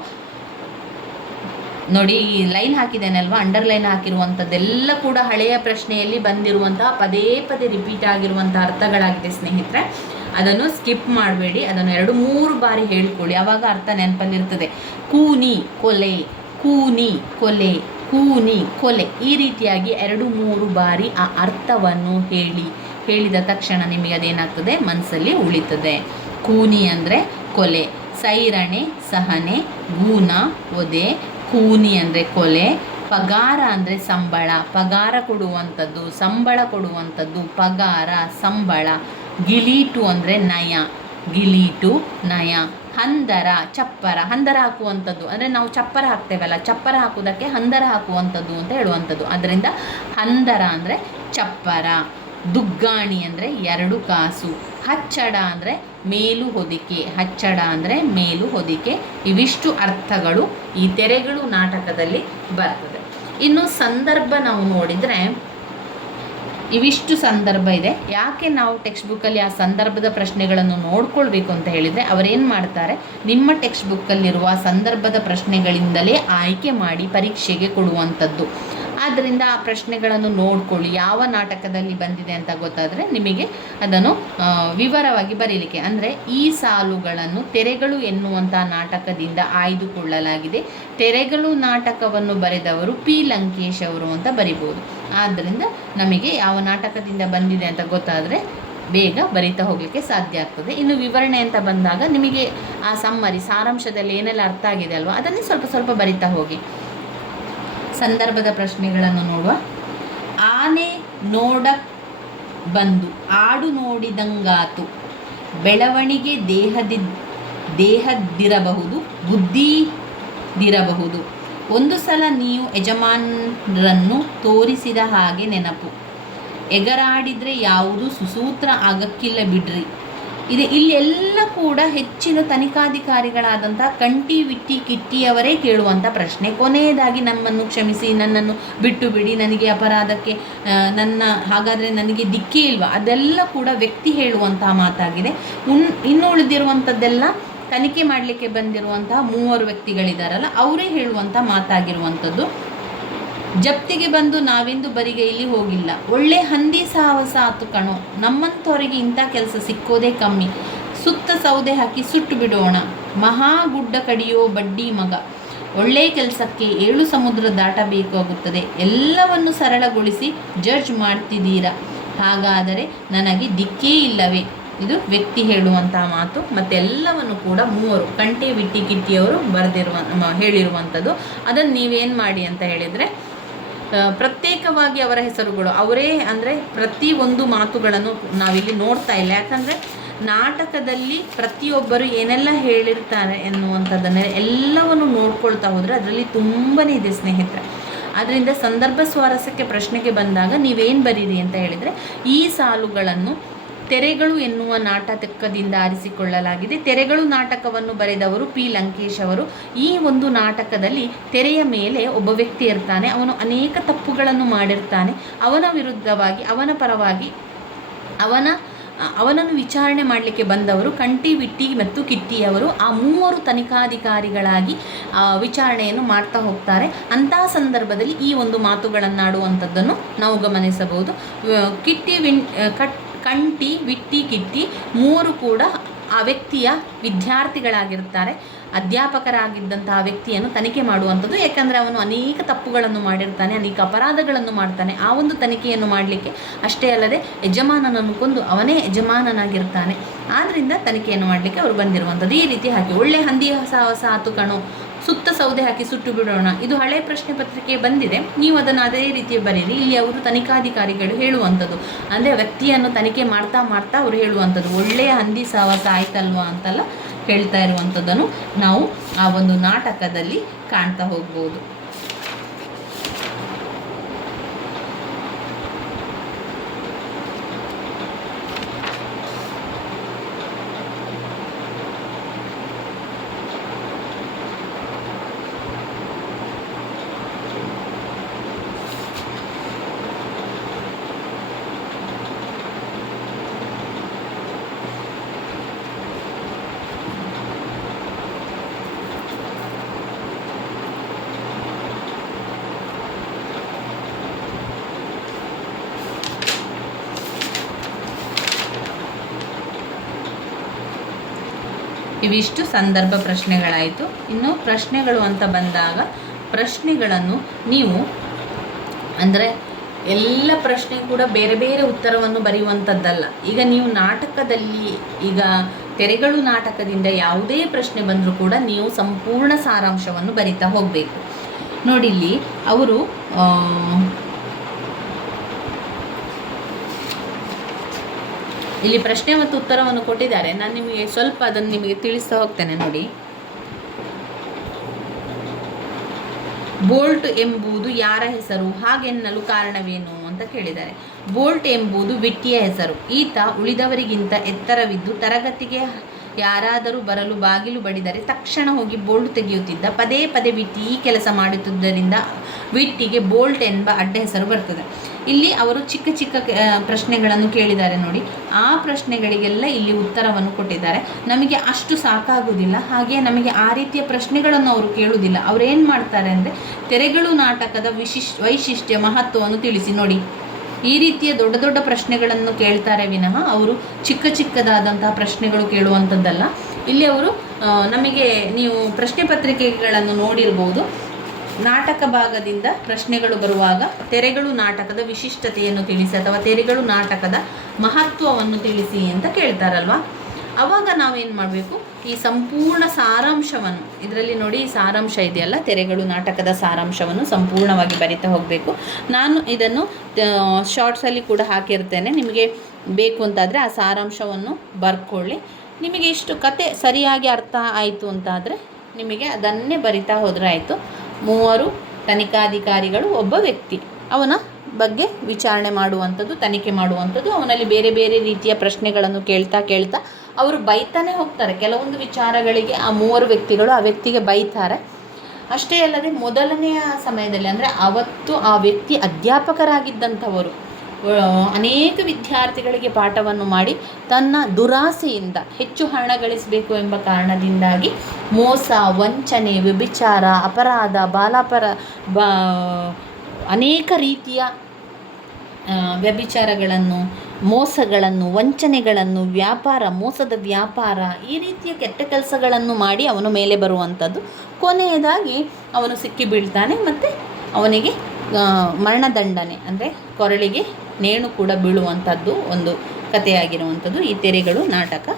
ನೋಡಿ ಲೈನ್ ಹಾಕಿದ್ದೇನಲ್ವಾ, ಅಂಡರ್ಲೈನ್ ಹಾಕಿರುವಂಥದ್ದೆಲ್ಲ ಕೂಡ ಹಳೆಯ ಪ್ರಶ್ನೆಯಲ್ಲಿ ಬಂದಿರುವಂತಹ ಪದೇ ರಿಪೀಟ್ ಆಗಿರುವಂತಹ ಅರ್ಥಗಳಾಗಿದೆ ಸ್ನೇಹಿತರೆ. ಅದನ್ನು ಸ್ಕಿಪ್ ಮಾಡಬೇಡಿ, ಅದನ್ನು 2-3 ಬಾರಿ ಹೇಳ್ಕೊಳ್ಳಿ, ಆವಾಗ ಅರ್ಥ ನೆನಪಲ್ಲಿರ್ತದೆ. ಕೂನಿ ಕೊಲೆ, ಕೂನಿ ಕೊಲೆ, ಕೂನಿ ಕೊಲೆ, ಈ ರೀತಿಯಾಗಿ 2-3 ಬಾರಿ ಆ ಅರ್ಥವನ್ನು ಹೇಳಿದ ತಕ್ಷಣ ನಿಮಗೆ ಅದೇನಾಗ್ತದೆ, ಮನಸ್ಸಲ್ಲಿ ಉಳಿತದೆ. ಕೂನಿ ಅಂದರೆ ಕೊಲೆ, ಸೈರಣೆ ಸಹನೆ, ಗೂನ ಒದೆ, ಕೂನಿ ಅಂದರೆ ಕೊಲೆ, ಪಗಾರ ಅಂದರೆ ಸಂಬಳ, ಪಗಾರ ಕೊಡುವಂಥದ್ದು, ಸಂಬಳ ಕೊಡುವಂಥದ್ದು, ಪಗಾರ ಸಂಬಳ. ಗಿಲೀಟು ಅಂದರೆ ನಯ, ಗಿಲೀಟು ನಯ. ಹಂದರ ಚಪ್ಪರ, ಹಂದರ ಹಾಕುವಂಥದ್ದು ಅಂದರೆ ನಾವು ಚಪ್ಪರ ಹಾಕ್ತೇವಲ್ಲ, ಚಪ್ಪರ ಹಾಕುವುದಕ್ಕೆ ಹಂದರ ಹಾಕುವಂಥದ್ದು ಅಂತ ಹೇಳುವಂಥದ್ದು. ಅದರಿಂದ ಹಂದರ ಅಂದರೆ ಚಪ್ಪರ. ದುಗ್ಗಾಣಿ ಅಂದರೆ 2 ಕಾಸು. ಹಚ್ಚಡ ಅಂದರೆ ಮೇಲು ಹೊದಿಕೆ, ಹಚ್ಚಡ ಅಂದರೆ ಮೇಲು ಹೊದಿಕೆ. ಇವಿಷ್ಟು ಅರ್ಥಗಳು ಈ ತೆರೆಗಳು ನಾಟಕದಲ್ಲಿ ಬರ್ತದೆ. ಇನ್ನು ಸಂದರ್ಭ ನಾವು ನೋಡಿದರೆ ಇವಿಷ್ಟು ಸಂದರ್ಭ ಇದೆ. ಯಾಕೆ ನಾವು ಟೆಕ್ಸ್ಟ್ ಬುಕ್ಕಲ್ಲಿ ಆ ಸಂದರ್ಭದ ಪ್ರಶ್ನೆಗಳನ್ನು ನೋಡ್ಕೊಳ್ಬೇಕು ಅಂತ ಹೇಳಿದರೆ, ಅವರೇನು ಮಾಡ್ತಾರೆ, ನಿಮ್ಮ ಟೆಕ್ಸ್ಟ್ ಬುಕ್ಕಲ್ಲಿರುವ ಸಂದರ್ಭದ ಪ್ರಶ್ನೆಗಳಿಂದಲೇ ಆಯ್ಕೆ ಮಾಡಿ ಪರೀಕ್ಷೆಗೆ ಕೊಡುವಂಥದ್ದು. ಆದ್ದರಿಂದ ಆ ಪ್ರಶ್ನೆಗಳನ್ನು ನೋಡ್ಕೊಳ್ಳಿ, ಯಾವ ನಾಟಕದಲ್ಲಿ ಬಂದಿದೆ ಅಂತ ಗೊತ್ತಾದರೆ ನಿಮಗೆ ಅದನ್ನು ವಿವರವಾಗಿ ಬರೀಲಿಕ್ಕೆ. ಅಂದರೆ ಈ ಸಾಲುಗಳನ್ನು ತೆರೆಗಳು ಎನ್ನುವಂಥ ನಾಟಕದಿಂದ ಆಯ್ದುಕೊಳ್ಳಲಾಗಿದೆ. ತೆರೆಗಳು ನಾಟಕವನ್ನು ಬರೆದವರು ಪಿ ಲಂಕೇಶ್ ಅವರು ಅಂತ ಬರಿಬೋದು. ಆದ್ದರಿಂದ ನಮಗೆ ಯಾವ ನಾಟಕದಿಂದ ಬಂದಿದೆ ಅಂತ ಗೊತ್ತಾದರೆ ಬೇಗ ಬರಿತಾ ಹೋಗಲಿಕ್ಕೆ ಸಾಧ್ಯ ಆಗ್ತದೆ. ಇನ್ನು ವಿವರಣೆ ಅಂತ ಬಂದಾಗ ನಿಮಗೆ ಆ ಸಾರಾಂಶದಲ್ಲಿ ಏನೆಲ್ಲ ಅರ್ಥ ಆಗಿದೆ ಅಲ್ವಾ, ಅದನ್ನೇ ಸ್ವಲ್ಪ ಬರಿತಾ ಹೋಗಿ. ಸಂದರ್ಭದ ಪ್ರಶ್ನೆಗಳನ್ನು ನೋಡುವ. ಆನೆ ನೋಡಕ್ ಬಂದು ಆಡು ನೋಡಿದಂಗಾತು. ಬೆಳವಣಿಗೆ ದೇಹದ್ದಿರಬಹುದು, ಬುದ್ಧಿದಿರಬಹುದು. ಒಂದು ಸಲ ನೀವು ಯಜಮಾನರನ್ನು ತೋರಿಸಿದ ಹಾಗೆ ನೆನಪು. ಎಗರಾಡಿದರೆ ಯಾವುದು ಸುಸೂತ್ರ ಆಗಕ್ಕಿಲ್ಲ ಬಿಡ್ರಿ. ಇಲ್ಲೆಲ್ಲ ಕೂಡ ಹೆಚ್ಚಿನ ತನಿಖಾಧಿಕಾರಿಗಳಾದಂಥ ಕಂಠಿ, ವಿಟ್ಟಿ, ಕಿಟ್ಟಿಯವರೇ ಕೇಳುವಂಥ ಪ್ರಶ್ನೆ. ಕೊನೆಯದಾಗಿ ನಮ್ಮನ್ನು ಕ್ಷಮಿಸಿ, ನನ್ನನ್ನು ಬಿಟ್ಟು ಬಿಡಿ, ನನಗೆ ಅಪರಾಧಕ್ಕೆ ಹಾಗಾದರೆ ನನಗೆ ದಿಕ್ಕೇ ಇಲ್ವಾ, ಅದೆಲ್ಲ ಕೂಡ ವ್ಯಕ್ತಿ ಹೇಳುವಂತಹ ಮಾತಾಗಿದೆ. ಇನ್ನು ಉಳಿದಿರುವಂಥದ್ದೆಲ್ಲ ತನಿಖೆ ಮಾಡಲಿಕ್ಕೆ ಬಂದಿರುವಂತಹ 3 ವ್ಯಕ್ತಿಗಳಿದ್ದಾರಲ್ಲ, ಅವರೇ ಹೇಳುವಂಥ ಮಾತಾಗಿರುವಂಥದ್ದು. ಜಪ್ತಿಗೆ ಬಂದು ನಾವೆಂದು ಬರಿಗೈಲಿ ಹೋಗಿಲ್ಲ, ಒಳ್ಳೆ ಹಂದಿ ಸಾಹಸ ಆತು ಕಣೋ, ನಮ್ಮಂಥವರಿಗೆ ಇಂಥ ಕೆಲಸ ಸಿಕ್ಕೋದೇ ಕಮ್ಮಿ, ಸುತ್ತ ಸೌದೆ ಹಾಕಿ ಸುಟ್ಟು ಬಿಡೋಣ, ಮಹಾ ಗುಡ್ಡ ಕಡಿಯೋ ಬಡ್ಡಿ ಮಗ, ಒಳ್ಳೆ ಕೆಲಸಕ್ಕೆ 7 ಸಮುದ್ರ ದಾಟಬೇಕಾಗುತ್ತದೆ, ಎಲ್ಲವನ್ನು ಸರಳಗೊಳಿಸಿ ಜಡ್ಜ್ ಮಾಡ್ತಿದ್ದೀರಾ, ಹಾಗಾದರೆ ನನಗೆ ದಿಕ್ಕೇ ಇಲ್ಲವೇ. ಇದು ವ್ಯಕ್ತಿ ಹೇಳುವಂತಹ ಮಾತು. ಮತ್ತೆಲ್ಲವನ್ನು ಕೂಡ ಮೂವರು ಕಂಠಿ ವಿಟ್ಟಿ ಕಿಟ್ಟಿಯವರು ಹೇಳಿರುವಂಥದ್ದು. ಅದನ್ನು ನೀವೇನು ಮಾಡಿ ಅಂತ ಹೇಳಿದರೆ, ಪ್ರತ್ಯೇಕವಾಗಿ ಅವರ ಹೆಸರುಗಳು ಅವರೇ, ಅಂದರೆ ಪ್ರತಿಯೊಂದು ಮಾತುಗಳನ್ನು ನಾವಿಲ್ಲಿ ನೋಡ್ತಾ ಇಲ್ಲ. ಯಾಕಂದರೆ ನಾಟಕದಲ್ಲಿ ಪ್ರತಿಯೊಬ್ಬರು ಏನೆಲ್ಲ ಹೇಳಿರ್ತಾರೆ ಎನ್ನುವಂಥದ್ದನ್ನು ಎಲ್ಲವನ್ನು ನೋಡ್ಕೊಳ್ತಾ ಹೋದರೆ ಅದರಲ್ಲಿ ತುಂಬಾ ಇದೆ ಸ್ನೇಹಿತರೆ. ಆದ್ದರಿಂದ ಸಂದರ್ಭ ಸ್ವಾರಸ್ಯಕ್ಕೆ ಪ್ರಶ್ನೆಗೆ ಬಂದಾಗ ನೀವೇನು ಬರೀರಿ ಅಂತ ಹೇಳಿದರೆ, ಈ ಸಾಲುಗಳನ್ನು ತೆರೆಗಳು ಎನ್ನುವ ನಾಟಕದಿಂದ ಆರಿಸಿಕೊಳ್ಳಲಾಗಿದೆ. ತೆರೆಗಳು ನಾಟಕವನ್ನು ಬರೆದವರು ಪಿ ಲಂಕೇಶ್ ಅವರು. ಈ ಒಂದು ನಾಟಕದಲ್ಲಿ ತೆರೆಯ ಮೇಲೆ ಒಬ್ಬ ವ್ಯಕ್ತಿ ಇರ್ತಾನೆ, ಅವನು ಅನೇಕ ತಪ್ಪುಗಳನ್ನು ಮಾಡಿರ್ತಾನೆ. ಅವನ ವಿರುದ್ಧವಾಗಿ, ಅವನ ಪರವಾಗಿ ಅವನನ್ನು ವಿಚಾರಣೆ ಮಾಡಲಿಕ್ಕೆ ಬಂದವರು ಕಂಠಿ ವಿಟ್ಟಿ ಮತ್ತು ಕಿಟ್ಟಿಯವರು. ಆ ಮೂವರು ತನಿಖಾಧಿಕಾರಿಗಳಾಗಿ ವಿಚಾರಣೆಯನ್ನು ಮಾಡ್ತಾ ಹೋಗ್ತಾರೆ. ಅಂತಹ ಸಂದರ್ಭದಲ್ಲಿ ಈ ಒಂದು ಮಾತುಗಳನ್ನಾಡುವಂಥದ್ದನ್ನು ನಾವು ಗಮನಿಸಬಹುದು. ಕಂಠಿ ವಿಟ್ಟಿ ಕಿಟ್ಟಿ ಮೂವರು ಕೂಡ ಆ ವ್ಯಕ್ತಿಯ ವಿದ್ಯಾರ್ಥಿಗಳಾಗಿರ್ತಾರೆ. ಅಧ್ಯಾಪಕರಾಗಿದ್ದಂತಹ ವ್ಯಕ್ತಿಯನ್ನು ತನಿಖೆ ಮಾಡುವಂಥದ್ದು. ಯಾಕಂದರೆ ಅವನು ಅನೇಕ ತಪ್ಪುಗಳನ್ನು ಮಾಡಿರ್ತಾನೆ, ಅನೇಕ ಅಪರಾಧಗಳನ್ನು ಮಾಡ್ತಾನೆ. ಆ ಒಂದು ತನಿಖೆಯನ್ನು ಮಾಡಲಿಕ್ಕೆ, ಅಷ್ಟೇ ಅಲ್ಲದೆ ಯಜಮಾನನನ್ನು ಕೊಂದು ಅವನೇ ಯಜಮಾನನಾಗಿರ್ತಾನೆ. ಆದ್ದರಿಂದ ತನಿಖೆಯನ್ನು ಮಾಡಲಿಕ್ಕೆ ಅವರು ಬಂದಿರುವಂಥದ್ದು. ಈ ರೀತಿ ಹಾಕಿ, ಒಳ್ಳೆ ಹಂದಿ ಸಾಹಸ ಆತು ಕಣೋ, ಸುತ್ತ ಸೌದೆ ಹಾಕಿ ಸುಟ್ಟು ಬಿಡೋಣ. ಇದು ಹಳೆ ಪ್ರಶ್ನೆ ಪತ್ರಿಕೆ ಬಂದಿದೆ, ನೀವು ಅದನ್ನು ಅದೇ ರೀತಿ ಬರೀರಿ. ಇಲ್ಲಿ ಅವರು ತನಿಖಾಧಿಕಾರಿಗಳು ಹೇಳುವಂಥದ್ದು, ಅಂದರೆ ವ್ಯಕ್ತಿಯನ್ನು ತನಿಖೆ ಮಾಡ್ತಾ ಮಾಡ್ತಾ ಅವರು ಹೇಳುವಂಥದ್ದು, ಒಳ್ಳೆಯ ಹಂದಿ ಸಾಹಸ ಆಯ್ತಲ್ವಾ ಅಂತೆಲ್ಲ ಹೇಳ್ತಾ ಇರುವಂಥದ್ದನ್ನು ನಾವು ಆ ಒಂದು ನಾಟಕದಲ್ಲಿ ಕಾಣ್ತಾ ಹೋಗ್ಬೋದು. ಇವಿಷ್ಟು ಸಂದರ್ಭ ಪ್ರಶ್ನೆಗಳಾಯಿತು. ಇನ್ನು ಪ್ರಶ್ನೆಗಳು ಅಂತ ಬಂದಾಗ, ಪ್ರಶ್ನೆಗಳನ್ನು ನೀವು ಅಂದರೆ ಎಲ್ಲ ಪ್ರಶ್ನೆ ಕೂಡ ಬೇರೆ ಬೇರೆ ಉತ್ತರವನ್ನು ಬರೆಯುವಂಥದ್ದಲ್ಲ. ಈಗ ನೀವು ನಾಟಕದಲ್ಲಿ, ಈಗ ತೆರೆಗಳು ನಾಟಕದಿಂದ ಯಾವುದೇ ಪ್ರಶ್ನೆ ಬಂದರೂ ಕೂಡ ನೀವು ಸಂಪೂರ್ಣ ಸಾರಾಂಶವನ್ನು ಬರಿತಾ ಹೋಗಬೇಕು. ನೋಡಿ, ಇಲ್ಲಿ ಅವರು ಇಲ್ಲಿ ಪ್ರಶ್ನೆ ಮತ್ತು ಉತ್ತರವನ್ನು ಕೊಟ್ಟಿದ್ದಾರೆ. ನಾನು ನಿಮಗೆ ಸ್ವಲ್ಪ ಅದನ್ನು ನಿಮಗೆ ತಿಳಿಸ್ತಾ ಹೋಗ್ತೇನೆ. ನೋಡಿ, ಬೋಲ್ಟ್ ಎಂಬುದು ಯಾರ ಹೆಸರು, ಹಾಗೆನ್ನಲು ಕಾರಣವೇನು ಅಂತ ಕೇಳಿದ್ದಾರೆ. ಬೋಲ್ಟ್ ಎಂಬುದು ವಿಟ್ಟಿಯ ಹೆಸರು. ಈತ ಉಳಿದವರಿಗಿಂತ ಎತ್ತರವಿದ್ದು ತರಗತಿಗೆ ಯಾರಾದರೂ ಬರಲು ಬಾಗಿಲು ಬಡಿದರೆ ತಕ್ಷಣ ಹೋಗಿ ಬೋಲ್ಟ್ ತೆಗೆಯುತ್ತಿದ್ದ. ಪದೇ ಪದೇ ವಿಟ್ಟಿ ಈ ಕೆಲಸ ಮಾಡುತ್ತಿದ್ದರಿಂದ ವಿಟ್ಟಿಗೆ ಬೋಲ್ಟ್ ಎಂಬ ಅಡ್ಡ ಹೆಸರು ಬರ್ತದೆ. ಇಲ್ಲಿ ಅವರು ಚಿಕ್ಕ ಚಿಕ್ಕ ಪ್ರಶ್ನೆಗಳನ್ನು ಕೇಳಿದ್ದಾರೆ ನೋಡಿ. ಆ ಪ್ರಶ್ನೆಗಳಿಗೆಲ್ಲ ಇಲ್ಲಿ ಉತ್ತರವನ್ನು ಕೊಟ್ಟಿದ್ದಾರೆ. ನಮಗೆ ಅಷ್ಟು ಸಾಕಾಗುವುದಿಲ್ಲ, ಹಾಗೆ ನಮಗೆ ಆ ರೀತಿಯ ಪ್ರಶ್ನೆಗಳನ್ನು ಅವರು ಕೇಳುವುದಿಲ್ಲ. ಅವರು ಏನು ಮಾಡ್ತಾರೆ ಅಂದರೆ, ತೆರೆಗಳು ನಾಟಕದ ವೈಶಿಷ್ಟ್ಯ ಮಹತ್ವವನ್ನು ತಿಳಿಸಿ. ನೋಡಿ, ಈ ರೀತಿಯ ದೊಡ್ಡ ದೊಡ್ಡ ಪ್ರಶ್ನೆಗಳನ್ನು ಕೇಳ್ತಾರೆ ವಿನಃ ಅವರು ಚಿಕ್ಕ ಚಿಕ್ಕದಾದಂತಹ ಪ್ರಶ್ನೆಗಳು ಕೇಳುವಂಥದ್ದಲ್ಲ. ಇಲ್ಲಿ ಅವರು ನಮಗೆ, ನೀವು ಪ್ರಶ್ನೆ ಪತ್ರಿಕೆಗಳನ್ನು ನೋಡಿರ್ಬೋದು, ನಾಟಕ ಭಾಗದಿಂದ ಪ್ರಶ್ನೆಗಳು ಬರುವಾಗ ತೆರೆಗಳು ನಾಟಕದ ವಿಶಿಷ್ಟತೆಯನ್ನು ತಿಳಿಸಿ ಅಥವಾ ತೆರೆಗಳು ನಾಟಕದ ಮಹತ್ವವನ್ನು ತಿಳಿಸಿ ಅಂತ ಕೇಳ್ತಾರಲ್ವ. ಆವಾಗ ನಾವೇನು ಮಾಡಬೇಕು, ಈ ಸಂಪೂರ್ಣ ಸಾರಾಂಶವನ್ನು, ಇದರಲ್ಲಿ ನೋಡಿ ಸಾರಾಂಶ ಇದೆಯಲ್ಲ, ತೆರೆಗಳು ನಾಟಕದ ಸಾರಾಂಶವನ್ನು ಸಂಪೂರ್ಣವಾಗಿ ಬರಿತಾ ಹೋಗಬೇಕು. ನಾನು ಇದನ್ನು ಶಾರ್ಟ್ಸಲ್ಲಿ ಕೂಡ ಹಾಕಿರ್ತೇನೆ, ನಿಮಗೆ ಬೇಕು ಅಂತಾದರೆ ಆ ಸಾರಾಂಶವನ್ನು ಬರ್ಕೊಳ್ಳಿ. ನಿಮಗೆ ಇಷ್ಟು ಕತೆ ಸರಿಯಾಗಿ ಅರ್ಥ ಆಯಿತು ಅಂತಾದರೆ ನಿಮಗೆ ಅದನ್ನೇ ಬರಿತಾ ಹೋದರೆ ಆಯಿತು. 3 ತನಿಖಾಧಿಕಾರಿಗಳು, ಒಬ್ಬ ವ್ಯಕ್ತಿ, ಅವನ ಬಗ್ಗೆ ವಿಚಾರಣೆ ಮಾಡುವಂಥದ್ದು, ತನಿಖೆ ಮಾಡುವಂಥದ್ದು. ಅವನಲ್ಲಿ ಬೇರೆ ಬೇರೆ ರೀತಿಯ ಪ್ರಶ್ನೆಗಳನ್ನು ಕೇಳ್ತಾ ಅವರು ಬೈತಾನೆ ಹೋಗ್ತಾರೆ. ಕೆಲವೊಂದು ವಿಚಾರಗಳಿಗೆ ಆ 3 ವ್ಯಕ್ತಿಗಳು ಆ ವ್ಯಕ್ತಿಗೆ ಬೈತಾರೆ. ಅಷ್ಟೇ ಅಲ್ಲದೆ ಮೊದಲನೆಯ ಸಮಯದಲ್ಲಿ, ಅಂದರೆ ಅವತ್ತು ಆ ವ್ಯಕ್ತಿ ಅಧ್ಯಾಪಕರಾಗಿದ್ದಂಥವರು ಅನೇಕ ವಿದ್ಯಾರ್ಥಿಗಳಿಗೆ ಪಾಠವನ್ನು ಮಾಡಿ ತನ್ನ ದುರಾಸೆಯಿಂದ ಹೆಚ್ಚು ಹಣ ಗಳಿಸಬೇಕು ಎಂಬ ಕಾರಣದಿಂದಾಗಿ ಮೋಸ, ವಂಚನೆ, ವ್ಯಭಿಚಾರ, ಅಪರಾಧ, ಅನೇಕ ರೀತಿಯ ವ್ಯಭಿಚಾರಗಳನ್ನು, ಮೋಸಗಳನ್ನು, ವಂಚನೆಗಳನ್ನು, ಮೋಸದ ವ್ಯಾಪಾರ, ಈ ರೀತಿಯ ಕೆಟ್ಟ ಕೆಲಸಗಳನ್ನು ಮಾಡಿ ಅವನು ಮೇಲೆ ಬರುವಂಥದ್ದು. ಕೊನೆಯದಾಗಿ ಅವನು ಸಿಕ್ಕಿ ಬೀಳ್ತಾನೆ ಮತ್ತು ಅವನಿಗೆ ಮರಣದಂಡನೆ ಅಂದರೆ ಕೊರಳಿಗೆ ನೇಣು ಕೂಡ ಬೀಳುವಂಥದ್ದು ಒಂದು ಕಥೆಯಾಗಿರುವಂಥದ್ದು ಈ ತೆರೆಗಳು ನಾಟಕ.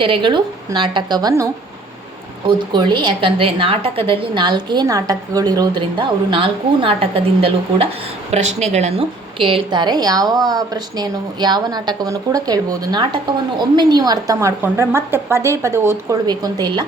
ತೆರೆಗಳು ನಾಟಕವನ್ನು ಓದ್ಕೊಳ್ಳಿ. ಯಾಕಂದರೆ ನಾಟಕದಲ್ಲಿ 4 ನಾಟಕಗಳಿರೋದ್ರಿಂದ ಅವರು 4 ನಾಟಕದಿಂದಲೂ ಕೂಡ ಪ್ರಶ್ನೆಗಳನ್ನು ಕೇಳ್ತಾರೆ. ಯಾವ ನಾಟಕವನ್ನು ಕೂಡ ಕೇಳ್ಬೋದು. ನಾಟಕವನ್ನು ಒಮ್ಮೆ ನೀವು ಅರ್ಥ ಮಾಡಿಕೊಂಡ್ರೆ ಮತ್ತೆ ಪದೇ ಪದೇ ಓದ್ಕೊಳ್ಬೇಕು ಅಂತ ಇಲ್ಲ.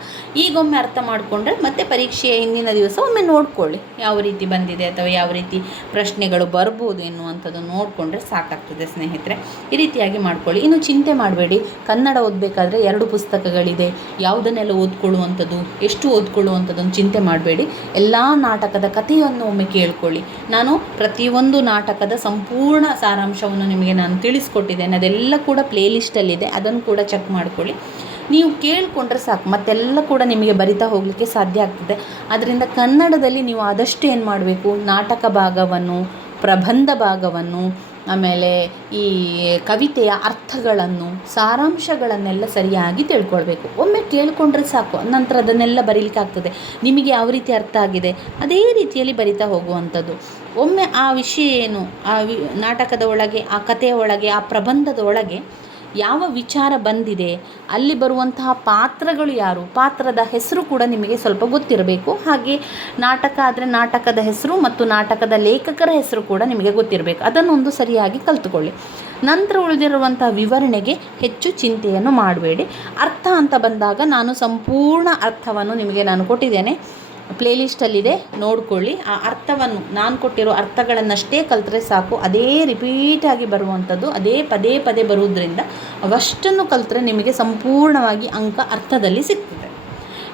ಈಗೊಮ್ಮೆ ಅರ್ಥ ಮಾಡಿಕೊಂಡ್ರೆ ಮತ್ತೆ ಪರೀಕ್ಷೆಯ ಹಿಂದಿನ ದಿವಸ ಒಮ್ಮೆ ನೋಡ್ಕೊಳ್ಳಿ ಯಾವ ರೀತಿ ಬಂದಿದೆ ಅಥವಾ ಯಾವ ರೀತಿ ಪ್ರಶ್ನೆಗಳು ಬರ್ಬೋದು ಎನ್ನುವಂಥದ್ದು ನೋಡಿಕೊಂಡ್ರೆ ಸಾಕಾಗ್ತದೆ ಸ್ನೇಹಿತರೆ. ಈ ರೀತಿಯಾಗಿ ಮಾಡ್ಕೊಳ್ಳಿ. ಇನ್ನು ಚಿಂತೆ ಮಾಡಬೇಡಿ. ಕನ್ನಡ ಓದಬೇಕಾದ್ರೆ 2 ಪುಸ್ತಕಗಳಿದೆ. ಯಾವುದನ್ನೆಲ್ಲ ಓದ್ಕೊಳ್ಳುವಂಥದ್ದು, ಎಷ್ಟು ಓದ್ಕೊಳ್ಳುವಂಥದ್ದನ್ನು ಚಿಂತೆ ಮಾಡಬೇಡಿ. ಎಲ್ಲ ನಾಟಕದ ಕಥೆಯನ್ನು ಒಮ್ಮೆ ಕೇಳ್ಕೊಳ್ಳಿ. ನಾನು ಪ್ರತಿಯೊಂದು ನಾಟಕದ ಸಂಪೂರ್ಣ ಸಾರಾಂಶವನ್ನು ನಿಮಗೆ ನಾನು ತಿಳಿಸ್ಕೊಟ್ಟಿದ್ದೇನೆ. ಅದೆಲ್ಲ ಕೂಡ ಪ್ಲೇಲಿಸ್ಟಲ್ಲಿದೆ, ಅದನ್ನು ಕೂಡ ಚೆಕ್ ಮಾಡ್ಕೊಳ್ಳಿ. ನೀವು ಕೇಳಿಕೊಂಡ್ರೆ ಸಾಕು, ಮತ್ತೆಲ್ಲ ಕೂಡ ನಿಮಗೆ ಬರಿತಾ ಹೋಗಲಿಕ್ಕೆ ಸಾಧ್ಯ ಆಗ್ತದೆ. ಅದರಿಂದ ಕನ್ನಡದಲ್ಲಿ ನೀವು ಆದಷ್ಟು ಏನು ಮಾಡಬೇಕು, ನಾಟಕ ಭಾಗವನ್ನು, ಪ್ರಬಂಧ ಭಾಗವನ್ನು, ಆಮೇಲೆ ಈ ಕವಿತೆಯ ಅರ್ಥಗಳನ್ನು, ಸಾರಾಂಶಗಳನ್ನೆಲ್ಲ ಸರಿಯಾಗಿ ತಿಳ್ಕೊಳ್ಬೇಕು. ಒಮ್ಮೆ ಕೇಳಿಕೊಂಡ್ರೆ ಸಾಕು, ನಂತರ ಅದನ್ನೆಲ್ಲ ಬರೀಲಿಕ್ಕೆ ಆಗ್ತದೆ. ನಿಮಗೆ ಯಾವ ರೀತಿ ಅರ್ಥ ಆಗಿದೆ ಅದೇ ರೀತಿಯಲ್ಲಿ ಬರಿತಾ ಹೋಗುವಂಥದ್ದು. ಒಮ್ಮೆ ಆ ವಿಷಯ ಏನು, ನಾಟಕದ ಒಳಗೆ, ಆ ಕಥೆಯ ಒಳಗೆ, ಆ ಪ್ರಬಂಧದ ಒಳಗೆ ಯಾವ ವಿಚಾರ ಬಂದಿದೆ, ಅಲ್ಲಿ ಬರುವಂತಹ ಪಾತ್ರಗಳು ಯಾರು, ಪಾತ್ರದ ಹೆಸರು ಕೂಡ ನಿಮಗೆ ಸ್ವಲ್ಪ ಗೊತ್ತಿರಬೇಕು. ಹಾಗೆ ನಾಟಕ ಆದರೆ ನಾಟಕದ ಹೆಸರು ಮತ್ತು ನಾಟಕದ ಲೇಖಕರ ಹೆಸರು ಕೂಡ ನಿಮಗೆ ಗೊತ್ತಿರಬೇಕು. ಅದನ್ನೊಂದು ಸರಿಯಾಗಿ ಕಲಿತುಕೊಳ್ಳಿ. ನಂತರ ಉಳಿದಿರುವಂಥ ವಿವರಣೆಗೆ ಹೆಚ್ಚು ಚಿಂತೆಯನ್ನು ಮಾಡಬೇಡಿ. ಅರ್ಥ ಅಂತ ಬಂದಾಗ ನಾನು ಸಂಪೂರ್ಣ ಅರ್ಥವನ್ನು ನಿಮಗೆ ನಾನು ಕೊಟ್ಟಿದ್ದೇನೆ, ಪ್ಲೇಲಿಸ್ಟಲ್ಲಿದೆ, ನೋಡಿಕೊಳ್ಳಿ. ಆ ಅರ್ಥವನ್ನು, ನಾನು ಕೊಟ್ಟಿರೋ ಅರ್ಥಗಳನ್ನಷ್ಟೇ ಕಲಿತ್ರೆ ಸಾಕು. ಅದೇ ರಿಪೀಟಾಗಿ ಬರುವಂಥದ್ದು, ಅದೇ ಪದೇ ಪದೇ ಬರುವುದರಿಂದ ಅವಷ್ಟನ್ನು ಕಲಿತ್ರೆ ನಿಮಗೆ ಸಂಪೂರ್ಣವಾಗಿ ಅಂಕ ಅರ್ಥದಲ್ಲಿ ಸಿಗ್ತದೆ.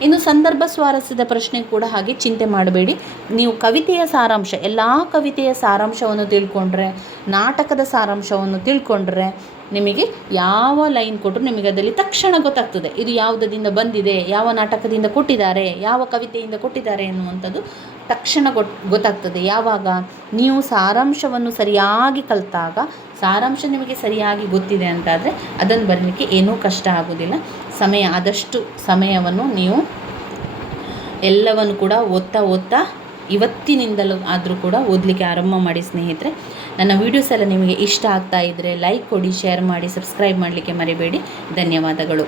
ಇನ್ನು ಸಂದರ್ಭ ಸ್ವಾರಸ್ಯದ ಪ್ರಶ್ನೆ ಕೂಡ ಹಾಗೆ, ಚಿಂತೆ ಮಾಡಬೇಡಿ. ನೀವು ಕವಿತೆಯ ಸಾರಾಂಶ, ಎಲ್ಲ ಕವಿತೆಯ ಸಾರಾಂಶವನ್ನು ತಿಳ್ಕೊಂಡ್ರೆ, ನಾಟಕದ ಸಾರಾಂಶವನ್ನು ತಿಳ್ಕೊಂಡ್ರೆ ನಿಮಗೆ ಯಾವ ಲೈನ್ ಕೊಟ್ಟರು ನಿಮಗೆ ಅದರಲ್ಲಿ ತಕ್ಷಣ ಗೊತ್ತಾಗ್ತದೆ. ಇದು ಯಾವುದರಿಂದ ಬಂದಿದೆ, ಯಾವ ನಾಟಕದಿಂದ ಕೊಟ್ಟಿದ್ದಾರೆ, ಯಾವ ಕವಿತೆಯಿಂದ ಕೊಟ್ಟಿದ್ದಾರೆ ಎನ್ನುವಂಥದ್ದು ತಕ್ಷಣ ಗೊತ್ತಾಗ್ತದೆ. ಯಾವಾಗ ನೀವು ಸಾರಾಂಶವನ್ನು ಸರಿಯಾಗಿ ಕಲಿತಾಗ, ಸಾರಾಂಶ ನಿಮಗೆ ಸರಿಯಾಗಿ ಗೊತ್ತಿದೆ ಅಂತಾದರೆ ಅದನ್ನು ಬರಲಿಕ್ಕೆ ಏನೂ ಕಷ್ಟ ಆಗೋದಿಲ್ಲ. ಆದಷ್ಟು ಸಮಯವನ್ನು ನೀವು ಎಲ್ಲವನ್ನು ಕೂಡ ಓದ್ತಾ ಇವತ್ತಿನಿಂದಲೂ ಆದರೂ ಕೂಡ ಓದಲಿಕ್ಕೆ ಆರಂಭ ಮಾಡಿ ಸ್ನೇಹಿತರೆ. ನನ್ನ ವೀಡಿಯೋಸ್ ಎಲ್ಲ ನಿಮಗೆ ಇಷ್ಟ ಆಗ್ತಾ ಇದ್ದರೆ ಲೈಕ್ ಕೊಡಿ, ಶೇರ್ ಮಾಡಿ, ಸಬ್ಸ್ಕ್ರೈಬ್ ಮಾಡಲಿಕ್ಕೆ ಮರಿಬೇಡಿ. ಧನ್ಯವಾದಗಳು.